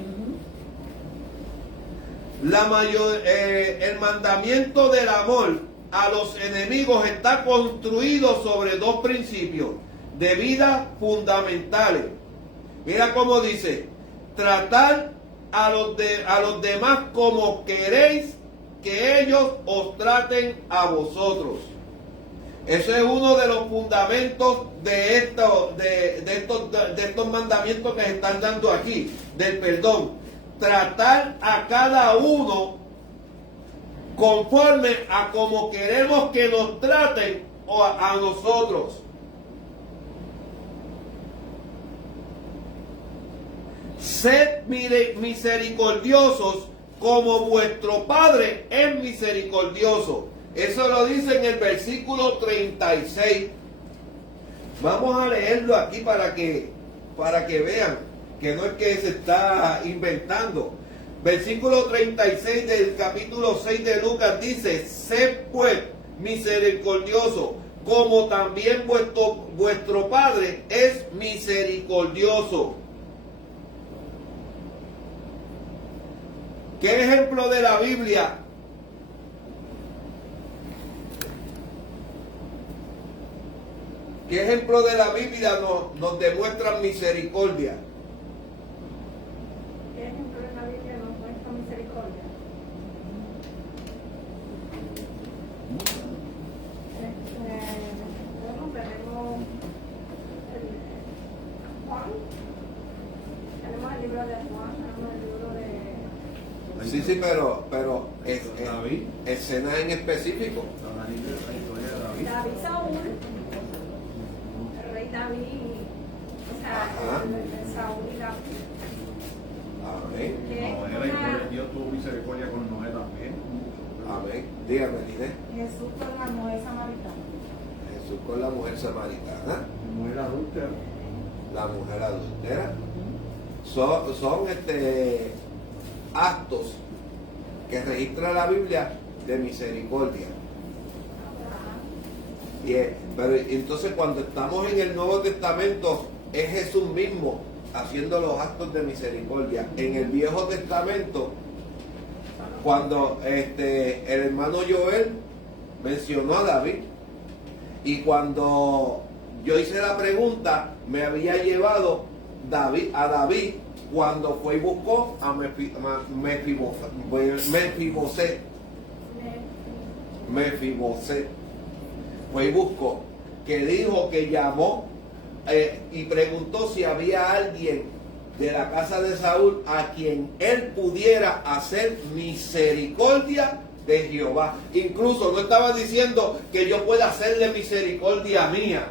El mandamiento del amor a los enemigos está construido sobre dos principios de vida fundamentales. Mira cómo dice: tratar a los demás como queréis que ellos os traten a vosotros. Ese es uno de los fundamentos de estos mandamientos que se están dando aquí, del perdón. Tratar a cada uno conforme a como queremos que nos traten a nosotros. Sed misericordiosos como vuestro Padre es misericordioso. Eso lo dice en el versículo 36. Vamos a leerlo aquí para que vean que no es que se está inventando. Versículo 36 del capítulo 6 de Lucas dice: sed pues misericordioso, como también vuestro Padre es misericordioso. ¿Qué ejemplo de la Biblia? ¿Qué ejemplo de la Biblia nos demuestra misericordia? ¿Qué ejemplo de la Biblia nos muestra misericordia? Tenemos el libro de Juan, tenemos el libro de... Sí, pero David. escenas en específico. La historia de David. David Saúl, el rey David, o sea, Ajá. el Saúl y David. Amén. Que es Noé, la historia de Dios tuvo misericordia con Noé también. Amén. Dígame, Liné. Jesús con la mujer samaritana. Jesús con la mujer samaritana. Mujer adúltera. La mujer adultera. Son actos que registra la Biblia de misericordia. Pero entonces cuando estamos en el Nuevo Testamento es Jesús mismo haciendo los actos de misericordia. En el Viejo Testamento, cuando el hermano Joel mencionó a David, y cuando yo hice la pregunta, me había llevado a David cuando fue y buscó a Mefiboset. Fue y buscó, que dijo que llamó y preguntó si había alguien de la casa de Saúl a quien él pudiera hacer misericordia de Jehová. Incluso no estaba diciendo que yo pueda hacerle misericordia mía,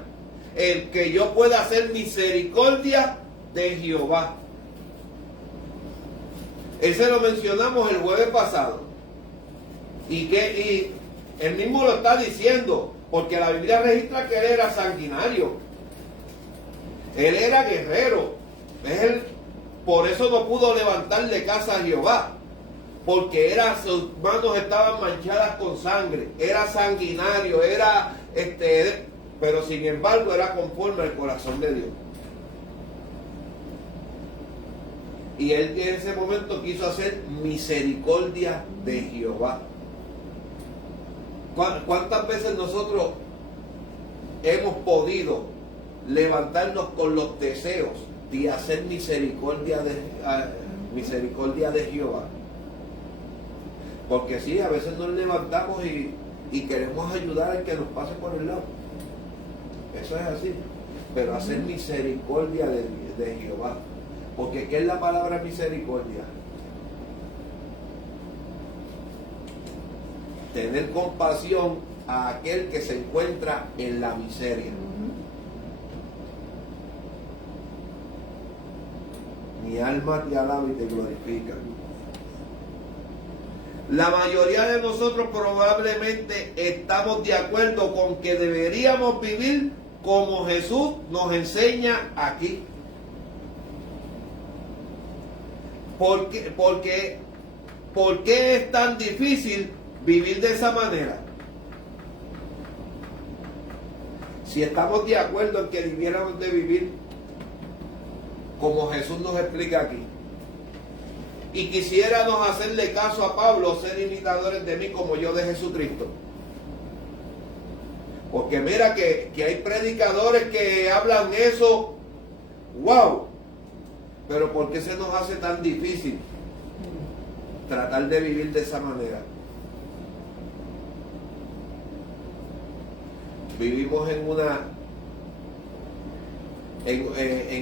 el que yo pueda hacer misericordia de Jehová. Ese lo mencionamos el jueves pasado. Y él mismo lo está diciendo, porque la Biblia registra que él era sanguinario. Él era guerrero. Por eso no pudo levantarle casa a Jehová. Porque sus manos estaban manchadas con sangre. Era sanguinario, pero sin embargo era conforme al corazón de Dios. Y él en ese momento quiso hacer misericordia de Jehová. ¿Cuántas veces nosotros hemos podido levantarnos con los deseos de hacer misericordia de Jehová? Porque sí, a veces nos levantamos y queremos ayudar al que nos pase por el lado. Eso es así. Pero hacer misericordia de Jehová. Porque ¿qué es la palabra misericordia? Tener compasión a aquel que se encuentra en la miseria. Mi alma te alaba y te glorifica. La mayoría de nosotros probablemente estamos de acuerdo con que deberíamos vivir como Jesús nos enseña aquí. ¿Por qué es tan difícil vivir de esa manera? Si estamos de acuerdo en que debiéramos de vivir como Jesús nos explica aquí, y quisiéramos hacerle caso a Pablo, ser imitadores de mí como yo de Jesucristo. Porque mira que hay predicadores que hablan eso, wow, pero ¿por qué se nos hace tan difícil tratar de vivir de esa manera? Vivimos en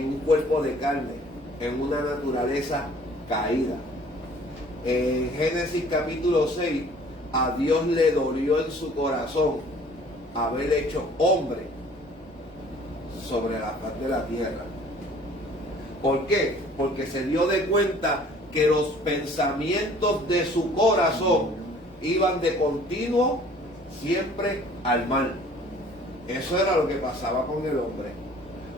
un cuerpo de carne, en una naturaleza caída. En Génesis capítulo 6, a Dios le dolió en su corazón haber hecho hombre sobre la faz de la tierra. ¿Por qué? Porque se dio de cuenta que los pensamientos de su corazón iban de continuo siempre al mal. Eso era lo que pasaba con el hombre.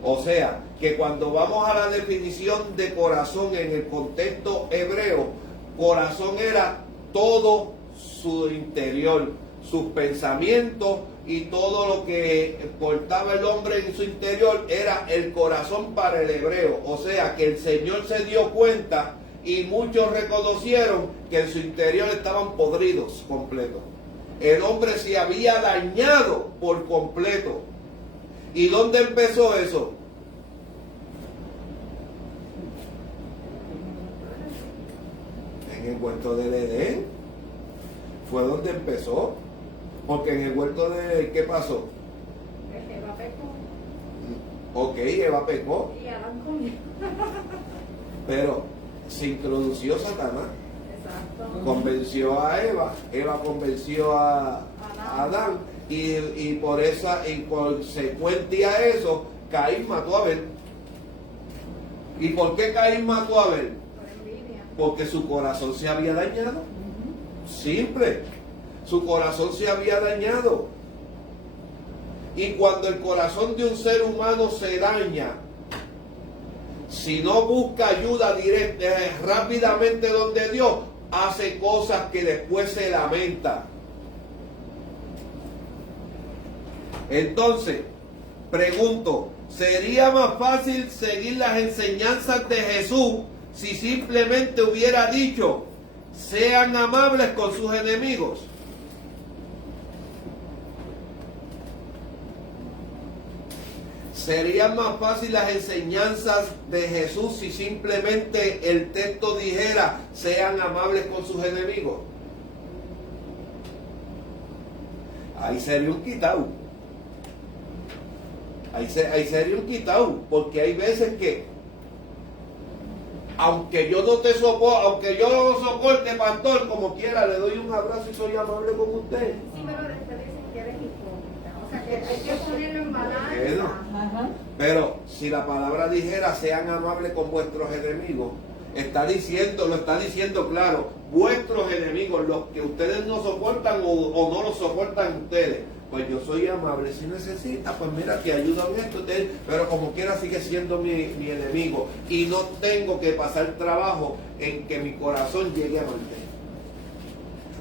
O sea, que cuando vamos a la definición de corazón en el contexto hebreo, corazón era todo su interior, sus pensamientos y todo lo que portaba el hombre en su interior era el corazón para el hebreo. O sea, que el Señor se dio cuenta y muchos reconocieron que en su interior estaban podridos completos. El hombre se había dañado por completo. ¿Y dónde empezó eso? En el huerto del Edén. Fue donde empezó. Porque en el huerto del Edén, ¿qué pasó? Eva pecó. Ok, Eva pecó. Y Adán comió. Pero se introdució Satanás, Exacto. convenció a Eva, Eva convenció a Adán, y por esa, en consecuencia a eso, Caín mató a Abel. ¿Y por qué Caín mató a Abel? Por envidia. Porque su corazón se había dañado. Simple. Su corazón se había dañado. Y cuando el corazón de un ser humano se daña, si no busca ayuda directa, rápidamente donde Dios, hace cosas que después se lamenta. Entonces, pregunto, ¿sería más fácil seguir las enseñanzas de Jesús si simplemente hubiera dicho, sean amables con sus enemigos? ¿Serían más fácil las enseñanzas de Jesús si simplemente el texto dijera, sean amables con sus enemigos? Ahí sería un quitado. Ahí sería un quitado, porque hay veces que, aunque yo no te soporte, aunque yo no soporte, pastor, como quiera, le doy un abrazo y soy amable con usted. Sí, pero después dicen que eres hipócrita. O sea, que hay que ponerlo en balanza. Bueno. Ajá. Pero si la palabra dijera, sean amables con vuestros enemigos, lo está diciendo claro, vuestros enemigos, los que ustedes no soportan o no los soportan ustedes. Pues yo soy amable, si necesita, pues mira, te ayudo en esto, pero como quiera sigue siendo mi enemigo. Y no tengo que pasar trabajo en que mi corazón llegue a amarte.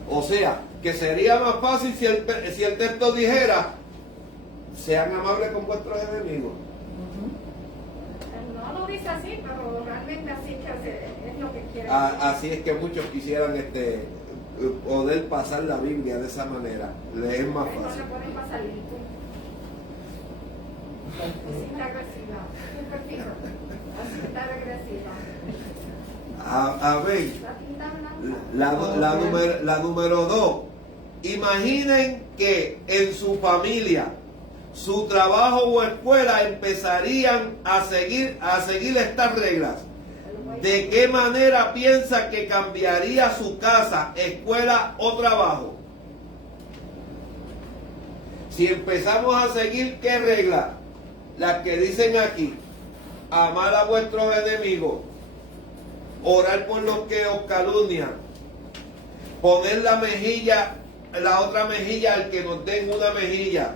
O sea, que sería más fácil si el texto dijera, sean amables con vuestros enemigos. No lo dice así, pero realmente así que es lo que quiere. Así es que muchos quisieran poder pasar la Biblia de esa manera. Les es más No fácil. le pueden pasar el tú. Sin la agresividad. Súper fijo. Así está agresiva. A ver, La tinta blanca. la número 2. Imaginen que en su familia, su trabajo o escuela empezarían a seguir estas reglas. ¿De qué manera piensa que cambiaría su casa, escuela o trabajo? Si empezamos a seguir, ¿qué reglas? Las que dicen aquí. Amar a vuestros enemigos. Orar por los que os calumnian. Poner la otra mejilla al que nos den una mejilla.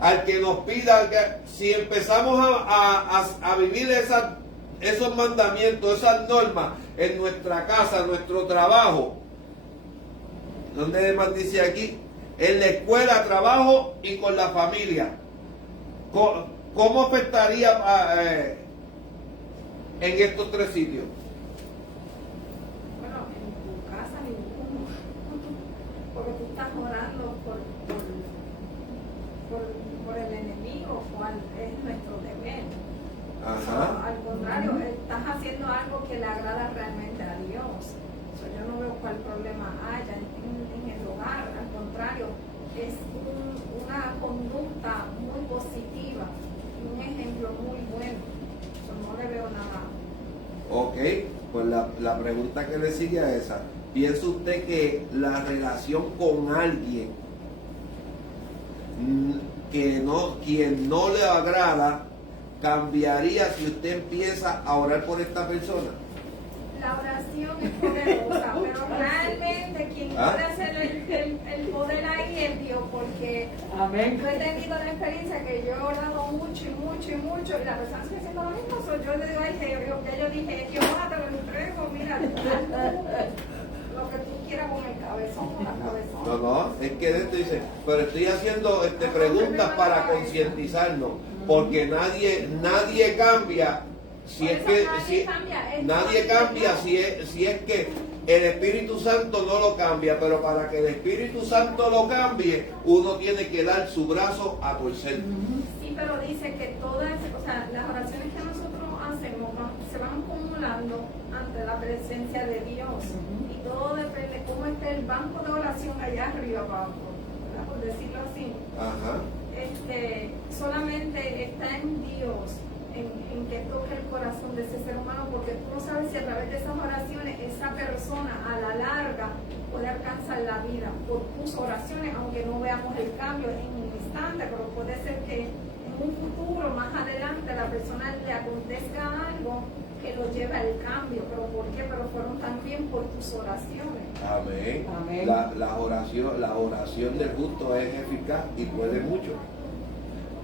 Al que nos pida, si empezamos a vivir esos mandamientos, esas normas en nuestra casa, en nuestro trabajo, ¿dónde más dice aquí? En la escuela, trabajo y con la familia. ¿Cómo afectaría en estos 3 sitios? Bueno, en tu casa ninguno. Porque tú estás orando por el enemigo, cual es nuestro deber. Ajá. Al contrario, estás haciendo algo que le agrada realmente a Dios. Yo no veo cuál problema haya en el hogar. Al contrario, es una conducta muy positiva, un ejemplo muy bueno. No le veo nada. Ok, pues la pregunta que le sigue a esa. ¿Piensa usted que la relación con alguien quien no le agrada cambiaría si usted empieza a orar por esta persona? La oración es poderosa, pero realmente quien puede hacer el poder ahí es Dios, porque Amén. yo he tenido la experiencia que yo he orado mucho y mucho y mucho, y la persona sigue haciendo lo mismo. Yo le digo, ay, que yo dije, Dios, te lo entrego, mira, lo que tú quieras con el cabezón, con la cabezón. No, es que esto dice, pero estoy haciendo preguntas para concientizarnos, porque nadie cambia. Si Por es eso que nadie cambia, si es que el Espíritu Santo no lo cambia, pero para que el Espíritu Santo lo cambie, uno tiene que dar su brazo a torcer. Sí, pero dice que todas, o sea, las oraciones que nosotros hacemos se van acumulando ante la presencia de Dios. Y todo depende cómo esté el banco de oración allá arriba abajo, ¿verdad? Por decirlo así. Ajá. Solamente está en Dios, en que toque el corazón de ese ser humano, porque tú si a través de esas oraciones esa persona a la larga puede alcanzar la vida por tus oraciones, aunque no veamos el cambio en un instante, pero puede ser que en un futuro, más adelante, a la persona le acontezca algo que lo lleve al cambio. ¿Pero por qué? Pero fueron también por tus oraciones. Amén. Amén. La oración del justo es eficaz y puede mucho.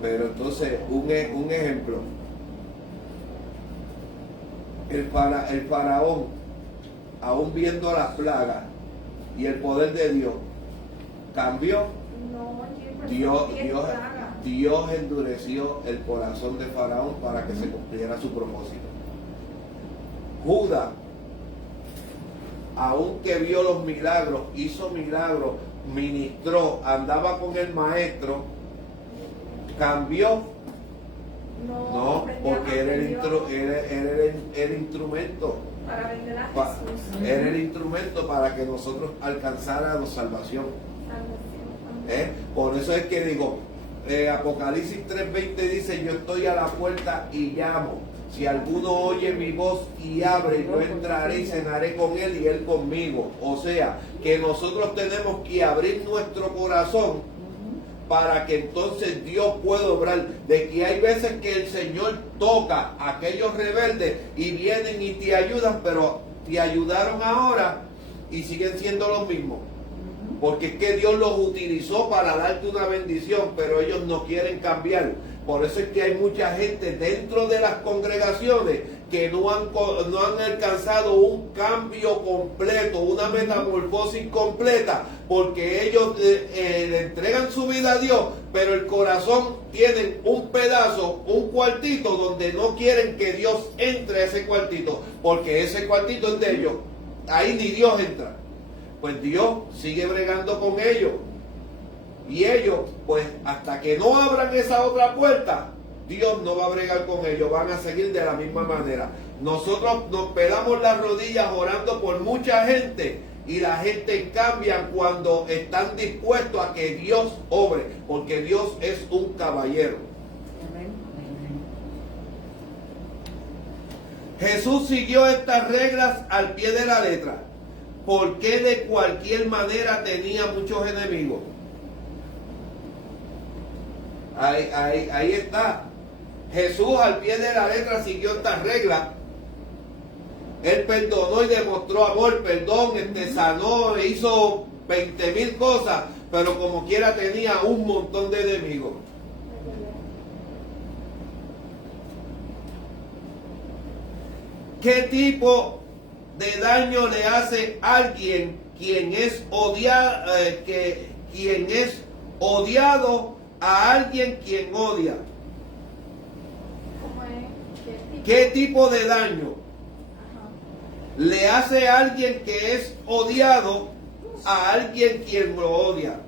Pero entonces, un ejemplo. El faraón, aún viendo las plagas y el poder de Dios, cambió. No, Dios endureció el corazón de Faraón para que se cumpliera su propósito. Judas, aunque vio los milagros, hizo milagros, ministró, andaba con el maestro, cambió. No, porque era el instrumento. Para vender a Pa- Jesús. Era el instrumento para que nosotros alcanzáramos salvación. Por eso es que digo, Apocalipsis 3:20 dice, yo estoy a la puerta y llamo. Si alguno oye mi voz y abre, yo entraré y cenaré con él y él conmigo. O sea, que nosotros tenemos que abrir nuestro corazón para que entonces Dios pueda obrar. De que hay veces que el Señor toca a aquellos rebeldes y vienen y te ayudan, pero te ayudaron ahora y siguen siendo los mismos. Porque es que Dios los utilizó para darte una bendición, pero ellos no quieren cambiar. Por eso es que hay mucha gente dentro de las congregaciones que no han alcanzado un cambio completo, una metamorfosis completa, porque ellos le entregan su vida a Dios, pero el corazón tienen un pedazo, un cuartito donde no quieren que Dios entre a ese cuartito, porque ese cuartito es de ellos. Ahí ni Dios entra. Pues Dios sigue bregando con ellos. Y ellos, pues hasta que no abran esa otra puerta, Dios no va a bregar con ellos, van a seguir de la misma manera. Nosotros nos pelamos las rodillas orando por mucha gente y la gente cambia cuando están dispuestos a que Dios obre, porque Dios es un caballero. Amén. Jesús siguió estas reglas al pie de la letra, porque de cualquier manera tenía muchos enemigos. Ahí está. Jesús al pie de la letra siguió estas reglas. Él perdonó y demostró amor, perdón, sanó, hizo 20,000 cosas, pero como quiera tenía un montón de enemigos. ¿Qué tipo de daño le hace a alguien quien es odiado a alguien quien odia? ¿Cómo es? ¿Qué tipo de daño Ajá. le hace a alguien que es odiado a alguien quien lo odia?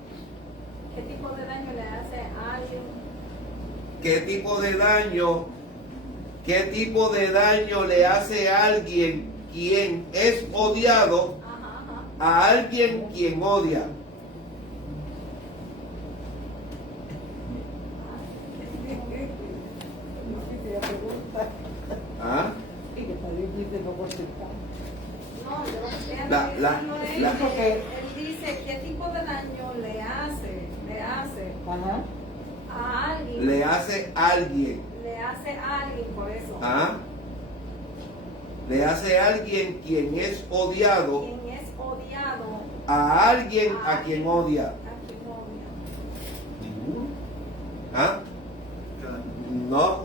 ¿Qué tipo de daño le hace a alguien? ¿Qué tipo de daño le hace a alguien quien es odiado Ajá, ajá. a alguien quien odia? ¿Ah? Sí, que está difícil no contestar. No, yo lo que estoy La- analizando es la- que él dice qué tipo de daño le hace Ajá. a alguien. Le hace a alguien. Le hace a alguien por eso. ¿Ah? Le hace a alguien quien es odiado Quien es odiado a alguien a quien odia. a quien odia. ¿Ah? No,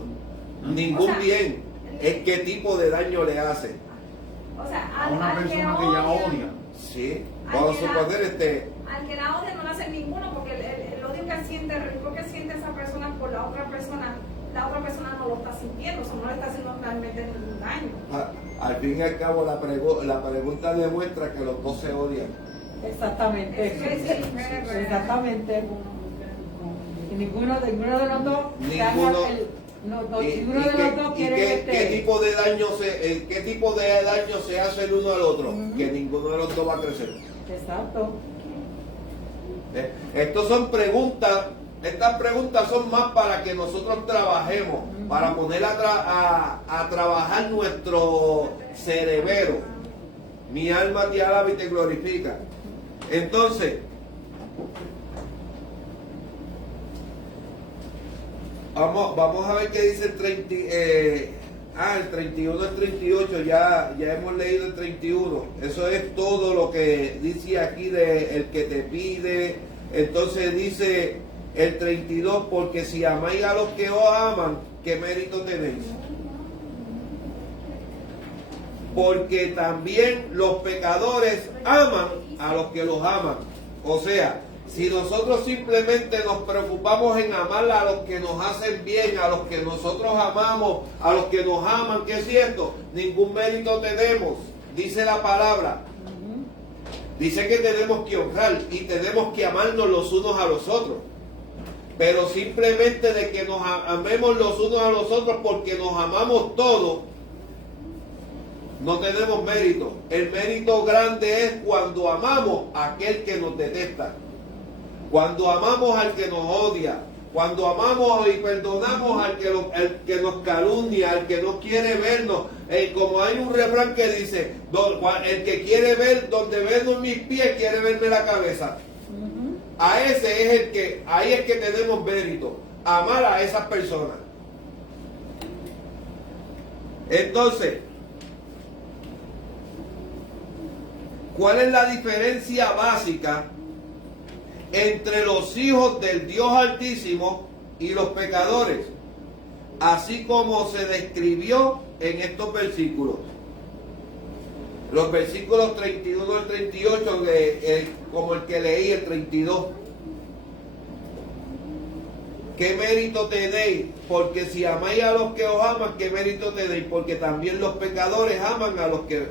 ningún O sea, bien. Es qué tipo de daño le hace. O sea, A una al persona que ya odia. Sí. Vamos a suponer al que la odia no le hace ninguno, porque el odio que siente, el rencor que siente esa persona por la otra persona no lo está sintiendo, o sea, no le está haciendo realmente ningún daño. Al fin y al cabo la pregunta demuestra que los dos se odian. Exactamente. Sí, sí. Exactamente. Y ninguno de los dos Ninguno. ninguno ¿Y de los dos quiere qué tipo de daño se hace el uno al otro? Ujú. Que ninguno de los dos va a crecer. Exacto. Estas son preguntas Estas preguntas son más para que nosotros trabajemos, para poner a trabajar nuestro cerebro. Mi alma te alaba y te glorifica. Entonces, vamos a ver qué dice el 31 al 38, ya hemos leído el 31. Eso es todo lo que dice aquí de el que te pide. Entonces dice el 32, porque si amáis a los que os aman, ¿qué mérito tenéis? Porque también los pecadores aman a los que los aman. O sea, si nosotros simplemente nos preocupamos en amar a los que nos hacen bien, a los que nosotros amamos, a los que nos aman, que es cierto, ningún mérito tenemos, dice la palabra. Dice que tenemos que honrar y tenemos que amarnos los unos a los otros. Pero simplemente de que nos amemos los unos a los otros porque nos amamos todos, no tenemos mérito. El mérito grande es cuando amamos a aquel que nos detesta, cuando amamos al que nos odia, cuando amamos y perdonamos al que nos calumnia, al que no quiere vernos. Como hay un refrán que dice, el que quiere ver donde ven mis pies, quiere verme la cabeza. A ese es ahí es que tenemos mérito, amar a esas personas. Entonces, ¿cuál es la diferencia básica entre los hijos del Dios Altísimo y los pecadores? Así como se describió en estos versículos. Los versículos 31 al 38, como el que leí, el 32. ¿Qué mérito tenéis? Porque si amáis a los que os aman, ¿qué mérito tenéis? Porque también los pecadores aman a los que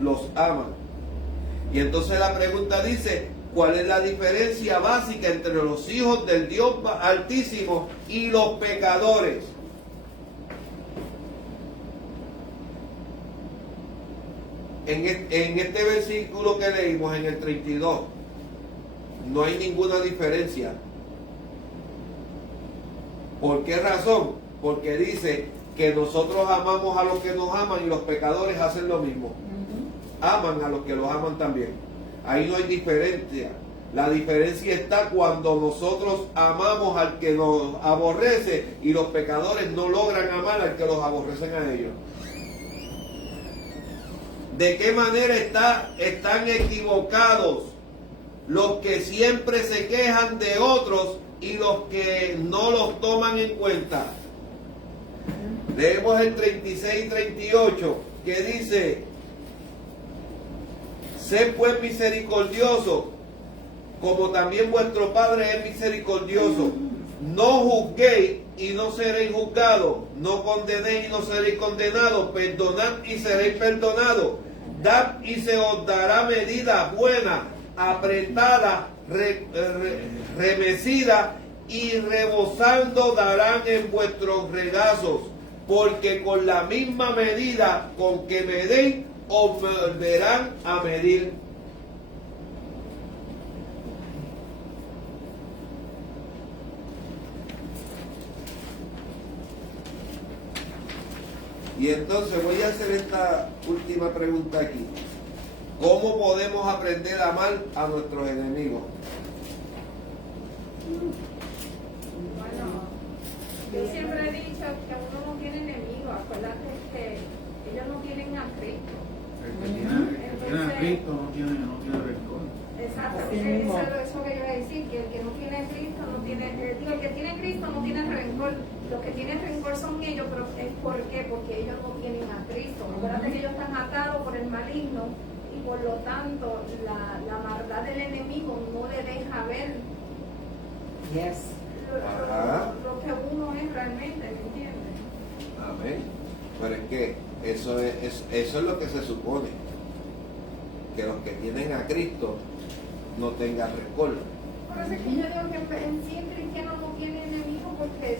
los aman. Y entonces la pregunta dice, ¿cuál es la diferencia básica entre los hijos del Dios Altísimo y los pecadores? En este versículo que leímos, en el 32, no hay ninguna diferencia. ¿Por qué razón? Porque dice que nosotros amamos a los que nos aman y los pecadores hacen lo mismo. Aman a los que los aman también. Ahí no hay diferencia. La diferencia está cuando nosotros amamos al que nos aborrece y los pecadores no logran amar al que los aborrecen a ellos. ¿De qué manera están equivocados los que siempre se quejan de otros y los que no los toman en cuenta? Leemos el 36 y 38 que dice: sed pues misericordioso, como también vuestro Padre es misericordioso. No juzguéis y no seréis juzgados, no condenéis y no seréis condenados, perdonad y seréis perdonados, dad y se os dará medida buena, apretada, remecida y rebosando darán en vuestros regazos, porque con la misma medida con que medéis, os volverán a medir. Y entonces voy a hacer esta última pregunta aquí. ¿Cómo podemos aprender a amar a nuestros enemigos? Bueno, yo siempre he dicho que uno no tiene enemigos. Acuérdate que ellos no tienen a Cristo. El que tiene a Cristo no tiene rencor. Exacto, Así eso mismo. es lo que yo iba a decir, que el que no tiene a Cristo no tiene, el que tiene a Cristo no tiene rencor. Los que tienen rencor son ellos, pero es ¿por qué? Porque ellos no tienen a Cristo. Acuérdate que ellos están atados por el maligno y por lo tanto la maldad del enemigo no le deja ver Yes. lo que uno es realmente, ¿me entiendes? Amén. Pero es que eso es lo que se supone. Que los que tienen a Cristo no tengan rencor. Por eso es que yo digo que en sí el cristiano no tiene enemigo, porque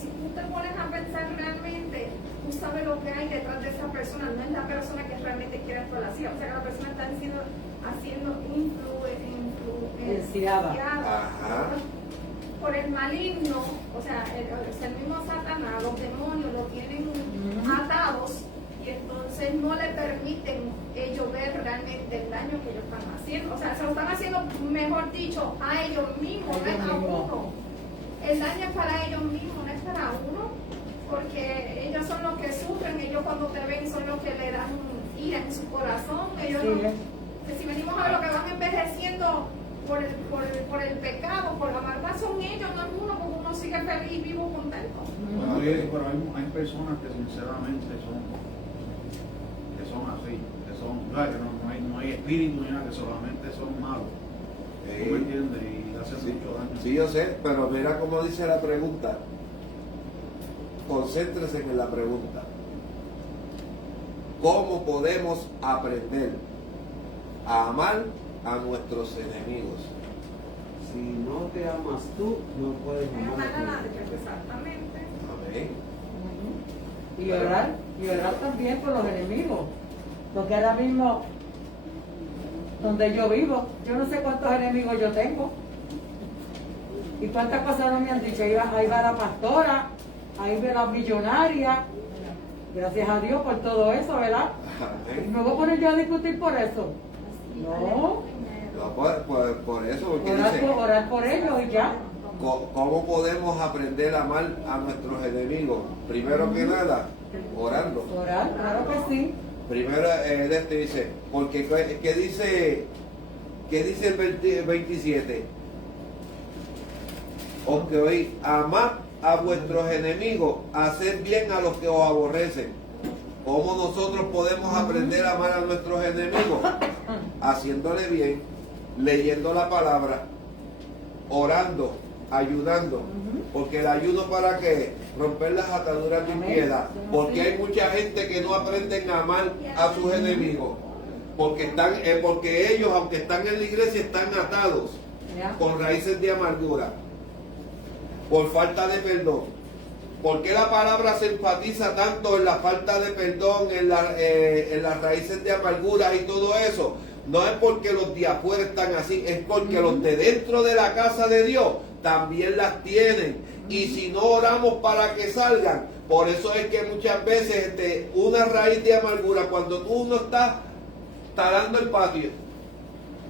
si tú te pones a pensar realmente, tú sabes lo que hay detrás de esa persona, no es la persona que realmente quiere actuar así, o sea que la persona está haciendo Influenciada. Ajá. por el maligno, o sea, el mismo Satanás, los demonios lo tienen atados y entonces no le permiten ellos ver realmente el daño que ellos están haciendo. O sea, se lo están haciendo, mejor dicho, a ellos mismos, no es a uno. El daño es para ellos mismos, no es para uno, porque ellos son los que sufren, ellos cuando te ven son los que le dan ira en su corazón. Ellos Sí, que si venimos a ver lo que van envejeciendo por el pecado, por la maldad, son ellos, no es uno, porque uno sigue feliz, vivo, contento. Bueno, pero hay personas que sinceramente son así, que no hay espíritu ni nada, que solamente son malos. ¿Tú me entiendes? Y hacen mucho daño. Sí, yo sé, pero mira cómo dice la pregunta. Concéntrese en la pregunta. ¿Cómo podemos aprender a amar a nuestros enemigos? Si no te amas tú, no puedes No amar es a nada, tu exactamente. Amén. Y orar también por los enemigos. Porque ahora mismo, donde yo vivo, yo no sé cuántos enemigos yo tengo. Y cuántas cosas no me han dicho. Ahí va la pastora, ahí va la millonaria. Gracias a Dios por todo eso, ¿verdad? ¿Y Amén. me voy a poner yo a discutir por eso? No. No, por eso, porque dice, Orar por ellos y ya. ¿cómo podemos aprender a amar a nuestros enemigos? Primero que nada, orando. Orar, claro que sí. Primero dice, porque ¿qué dice el 27? Ok, amad a vuestros enemigos, hacer bien a los que os aborrecen. ¿Cómo nosotros podemos aprender a amar a nuestros enemigos? Haciéndole bien, leyendo la palabra, orando, ayunando. Porque el ayuno, ¿para qué? Romper las ataduras de impiedad. Porque hay mucha gente que no aprenden a amar a sus enemigos. Porque ellos, aunque están en la iglesia, están atados con raíces de amargura, por falta de perdón. ¿Por qué la palabra se enfatiza tanto en la falta de perdón, en las raíces de amargura y todo eso? No es porque los de afuera están así, es porque los de dentro de la casa de Dios también las tienen. Y si no oramos para que salgan, por eso es que muchas veces una raíz de amargura, cuando tú no estás talando el patio,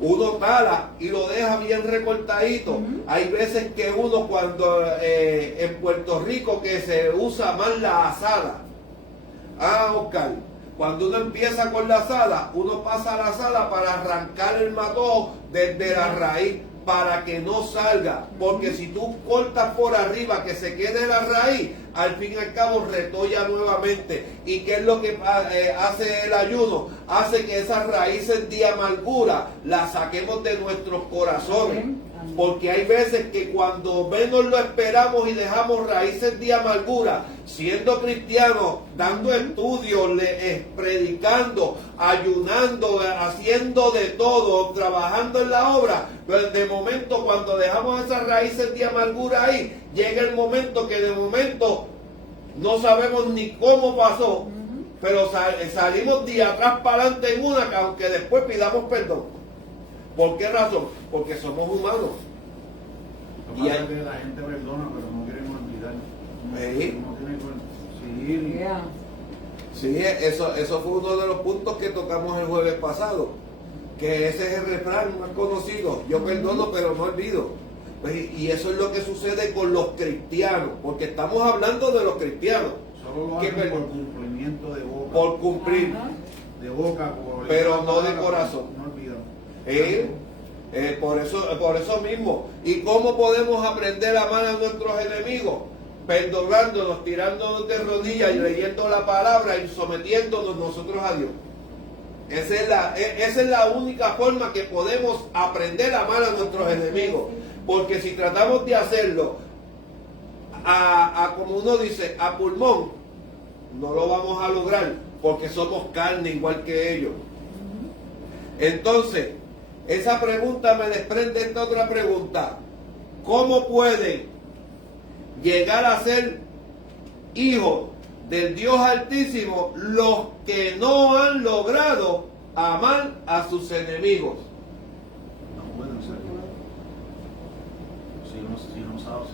uno tala y lo deja bien recortadito. Hay veces que uno cuando en Puerto Rico que se usa más la azada. Oscar, cuando uno empieza con la azada, uno pasa a la azada para arrancar el matojo desde la raíz, para que no salga, porque si tú cortas por arriba que se quede la raíz, al fin y al cabo retolla nuevamente. ¿Y qué es lo que hace el ayuno? Hace que esas raíces de amargura las saquemos de nuestros corazones. Porque hay veces que cuando menos lo esperamos y dejamos raíces de amargura, siendo cristianos, dando estudios, predicando, ayunando, haciendo de todo, trabajando en la obra, pero de momento cuando dejamos esas raíces de amargura ahí, llega el momento que de momento no sabemos ni cómo pasó, pero salimos de atrás para adelante en una, que aunque después pidamos perdón. ¿Por qué razón? Porque somos humanos. Lo que pasa es que la gente perdona, pero no quieren olvidar. No tiene que seguir. Sí, eso fue uno de los puntos que tocamos el jueves pasado. Que ese es el refrán más conocido. Yo perdono, pero no olvido. Y eso es lo que sucede con los cristianos. Porque estamos hablando de los cristianos. Solo lo hacen por cumplimiento de boca. Por cumplir. De boca, pero no de corazón. No olvidan. Por eso mismo. ¿Y cómo podemos aprender a amar a nuestros enemigos? Perdonándonos, tirándonos de rodillas y leyendo la palabra y sometiéndonos nosotros a Dios. Esa es la única forma que podemos aprender a amar a nuestros enemigos. Porque si tratamos de hacerlo como uno dice, a pulmón, no lo vamos a lograr, porque somos carne igual que ellos. Entonces, esa pregunta me desprende esta otra pregunta. ¿Cómo pueden llegar a ser hijos del Dios Altísimo los que no han logrado amar a sus enemigos? No pueden ser. Si no pasado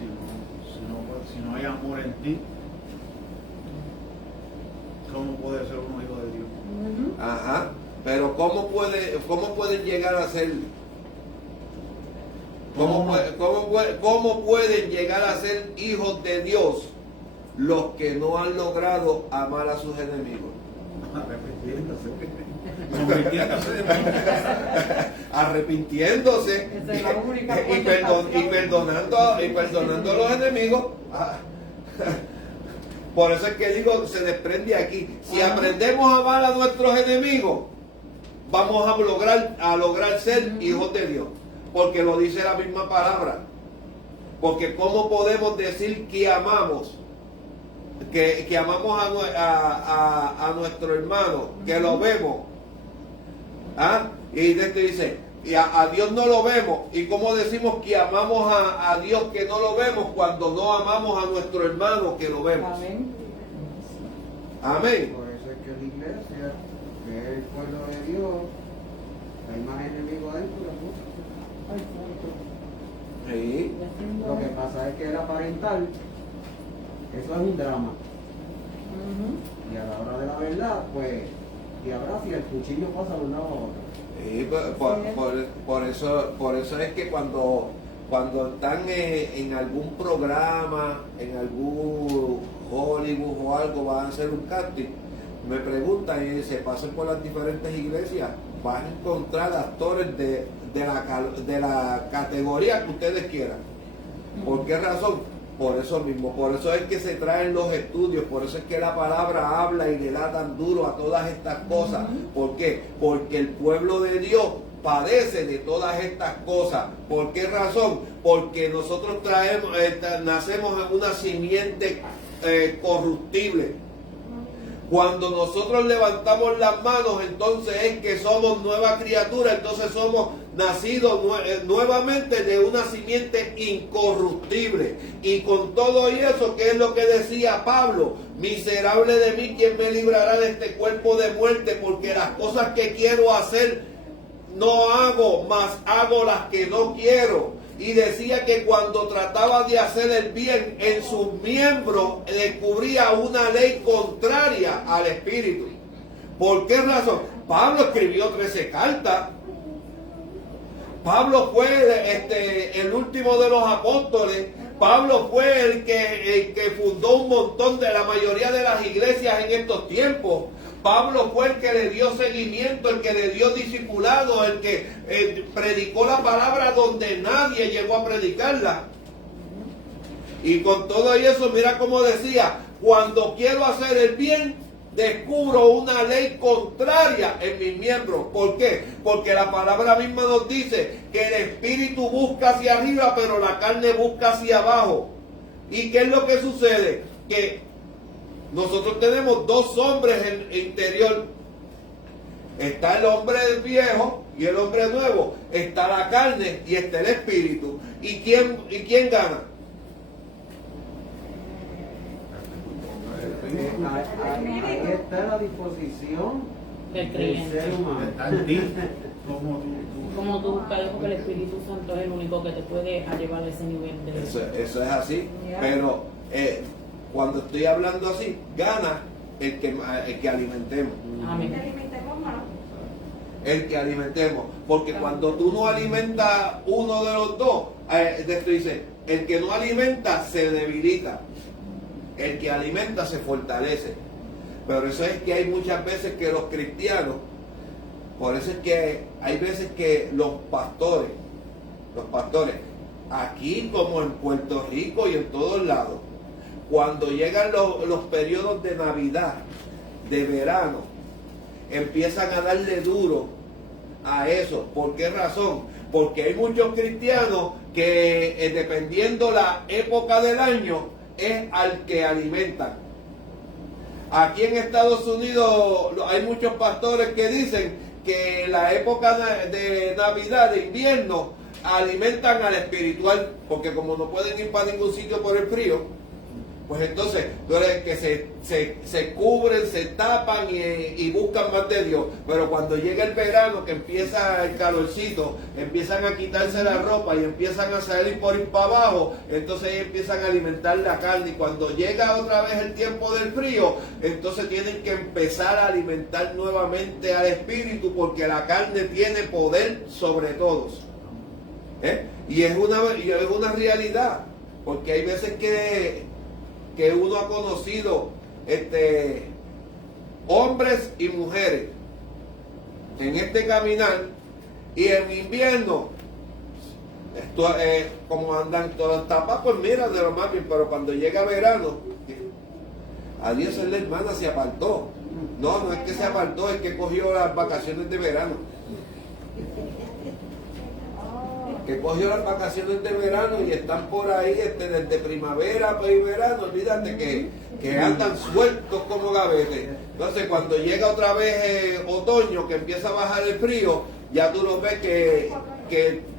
si no hay amor en ti? ¿Cómo puede ser uno hijo de Dios? Ajá. Pero ¿cómo pueden llegar a ser? ¿Cómo pueden llegar a ser hijos de Dios los que no han logrado amar a sus enemigos? Arrepintiéndose Esa es la única y perdonando a los enemigos. Por eso es que digo, se desprende aquí. Si aprendemos a amar a nuestros enemigos, vamos a lograr ser hijos de Dios. Porque lo dice la misma palabra. Porque ¿cómo podemos decir que amamos? Que amamos a nuestro hermano, que lo vemos. ¿Ah? Y te dice, y a Dios no lo vemos. ¿Y cómo decimos que amamos a Dios que no lo vemos cuando no amamos a nuestro hermano que lo vemos? Amén. Amén. Por eso es que la iglesia, que es el pueblo de Dios, hay más enemigos dentro de la Ay, santo. Sí. Lo que pasa es que el aparentar, eso es un drama. Y a la hora de la verdad, pues, y ahora si el cuchillo pasa de un lado a otro. Sí, por eso es que cuando están en algún programa, en algún Hollywood o algo, van a hacer un casting, me preguntan y se pasen por las diferentes iglesias, van a encontrar actores de la categoría que ustedes quieran. ¿Por qué razón? Por eso mismo, por eso es que se traen los estudios, por eso es que la palabra habla y le da tan duro a todas estas cosas. ¿Por qué? Porque el pueblo de Dios padece de todas estas cosas. ¿Por qué razón? Porque nosotros nacemos en una simiente corruptible. Cuando nosotros levantamos las manos, entonces es que somos nueva criatura, entonces somos nacidos nuevamente de una simiente incorruptible. Y con todo y eso, ¿qué es lo que decía Pablo? Miserable de mí, ¿quién me librará de este cuerpo de muerte? Porque las cosas que quiero hacer no hago, mas hago las que no quiero. Y decía que cuando trataba de hacer el bien en sus miembros descubría una ley contraria al Espíritu. ¿Por qué razón? Pablo escribió 13 cartas. Pablo fue el último de los apóstoles. Pablo fue el que fundó un montón de la mayoría de las iglesias en estos tiempos. Pablo fue el que le dio seguimiento, el que le dio discipulado, el que predicó la palabra donde nadie llegó a predicarla. Y con todo eso, mira cómo decía, cuando quiero hacer el bien, descubro una ley contraria en mis miembros. ¿Por qué? Porque la palabra misma nos dice que el espíritu busca hacia arriba, pero la carne busca hacia abajo. ¿Y qué es lo que sucede? Que nosotros tenemos dos hombres en el interior. Está el hombre viejo y el hombre nuevo. Está la carne y está el espíritu. ¿Y quién gana? Ahí está la disposición Del del creyente. ser humano. Está en ti, como tú. Como tú buscas, porque el Espíritu Santo es el único que te puede llevar a ese nivel de... Eso es así. Ya. Pero cuando estoy hablando así, gana el que alimentemos. Que Amén. alimentemos más. El que alimentemos. Porque cuando tú no alimentas uno de los dos, esto dice, el que no alimenta se debilita. El que alimenta se fortalece. Pero eso es que hay muchas veces que los cristianos, por eso es que hay veces que los pastores, aquí como en Puerto Rico y en todos lados, cuando llegan los periodos de Navidad, de verano, empiezan a darle duro a eso. ¿Por qué razón? Porque hay muchos cristianos que dependiendo la época del año es al que alimentan. Aquí en Estados Unidos hay muchos pastores que dicen que la época de Navidad, de invierno, alimentan al espiritual, porque como no pueden ir para ningún sitio por el frío, pues entonces tú eres que se cubren, se tapan y buscan más de Dios. Pero cuando llega el verano, que empieza el calorcito, empiezan a quitarse la ropa y empiezan a salir por ir para abajo, entonces ellos empiezan a alimentar la carne. Y cuando llega otra vez el tiempo del frío, entonces tienen que empezar a alimentar nuevamente al espíritu, porque la carne tiene poder sobre todos. Y es una realidad, porque hay veces que uno ha conocido hombres y mujeres en este caminar, y en invierno como andan todas tapas, pues mira, de lo más bien, pero cuando llega verano, adiós, la hermana se apartó. No es que se apartó, es que cogió las vacaciones de verano. Que cogió las vacaciones de verano y están por ahí desde primavera y verano. Olvídate que andan sueltos como gavetes. Entonces cuando llega otra vez otoño, que empieza a bajar el frío, ya tú los ves que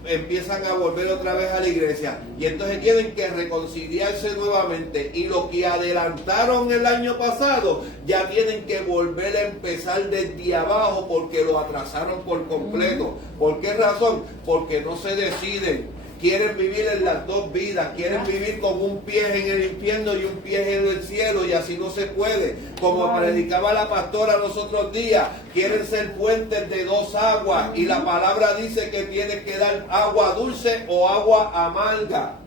empiezan a volver otra vez a la iglesia, y entonces tienen que reconciliarse nuevamente, y lo que adelantaron el año pasado ya tienen que volver a empezar desde abajo, porque lo atrasaron por completo. ¿Por qué razón? Porque no se deciden. Quieren vivir en las dos vidas, quieren vivir con un pie en el infierno y un pie en el cielo, y así no se puede. Como predicaba la pastora los otros días, quieren ser fuentes de dos aguas, y la palabra dice que tienes que dar agua dulce o agua amarga.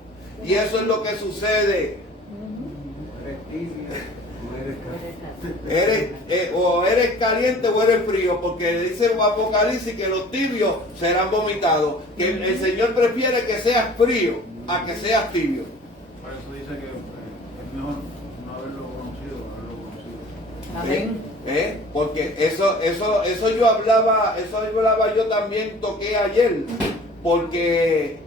Y eso es lo que sucede. O eres caliente o eres frío, porque dice Apocalipsis que los tibios serán vomitados, que el Señor prefiere que seas frío a que seas tibio. Por eso dice que es mejor no haberlo conocido. Amén. Porque eso yo hablaba yo también, toqué ayer, porque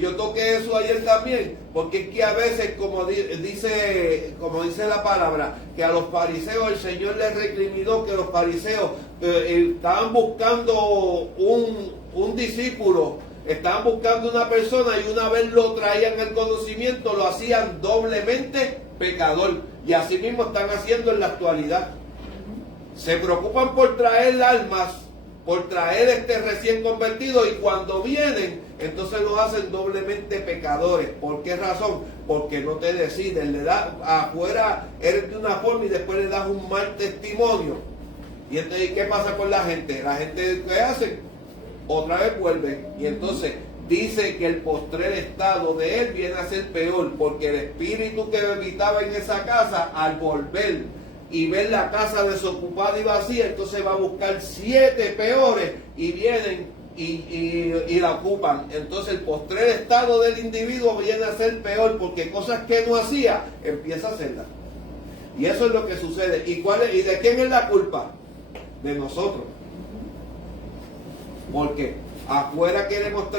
yo toqué eso ayer también, porque es que a veces, como dice la palabra, que a los fariseos el Señor les recriminó que los fariseos estaban buscando un discípulo, estaban buscando una persona, y una vez lo traían al conocimiento, lo hacían doblemente pecador. Y así mismo están haciendo en la actualidad. Se preocupan por traer almas, por traer recién convertidos, y cuando vienen, entonces los hacen doblemente pecadores. ¿Por qué razón? Porque no te deciden, le das afuera, eres de una forma y después le das un mal testimonio. Y entonces, ¿qué pasa con la gente? La gente, ¿qué hace? Otra vez vuelve, y entonces dice que el postrer estado de él viene a ser peor, porque el espíritu que habitaba en esa casa, al volver y ver la casa desocupada y vacía, entonces va a buscar 7 peores, y vienen y la ocupan. Entonces el postrer estado del individuo viene a ser peor, porque cosas que no hacía, empieza a hacerlas. Y eso es lo que sucede. ¿Y de quién es la culpa? De nosotros. Porque afuera queremos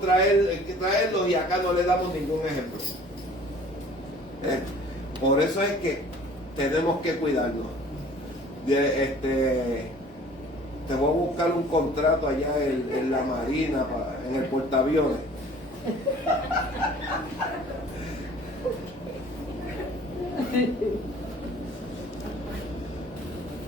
traerlos, y acá no le damos ningún ejemplo. Por eso es que tenemos que cuidarnos. Te voy a buscar un contrato allá en la Marina, en el portaaviones.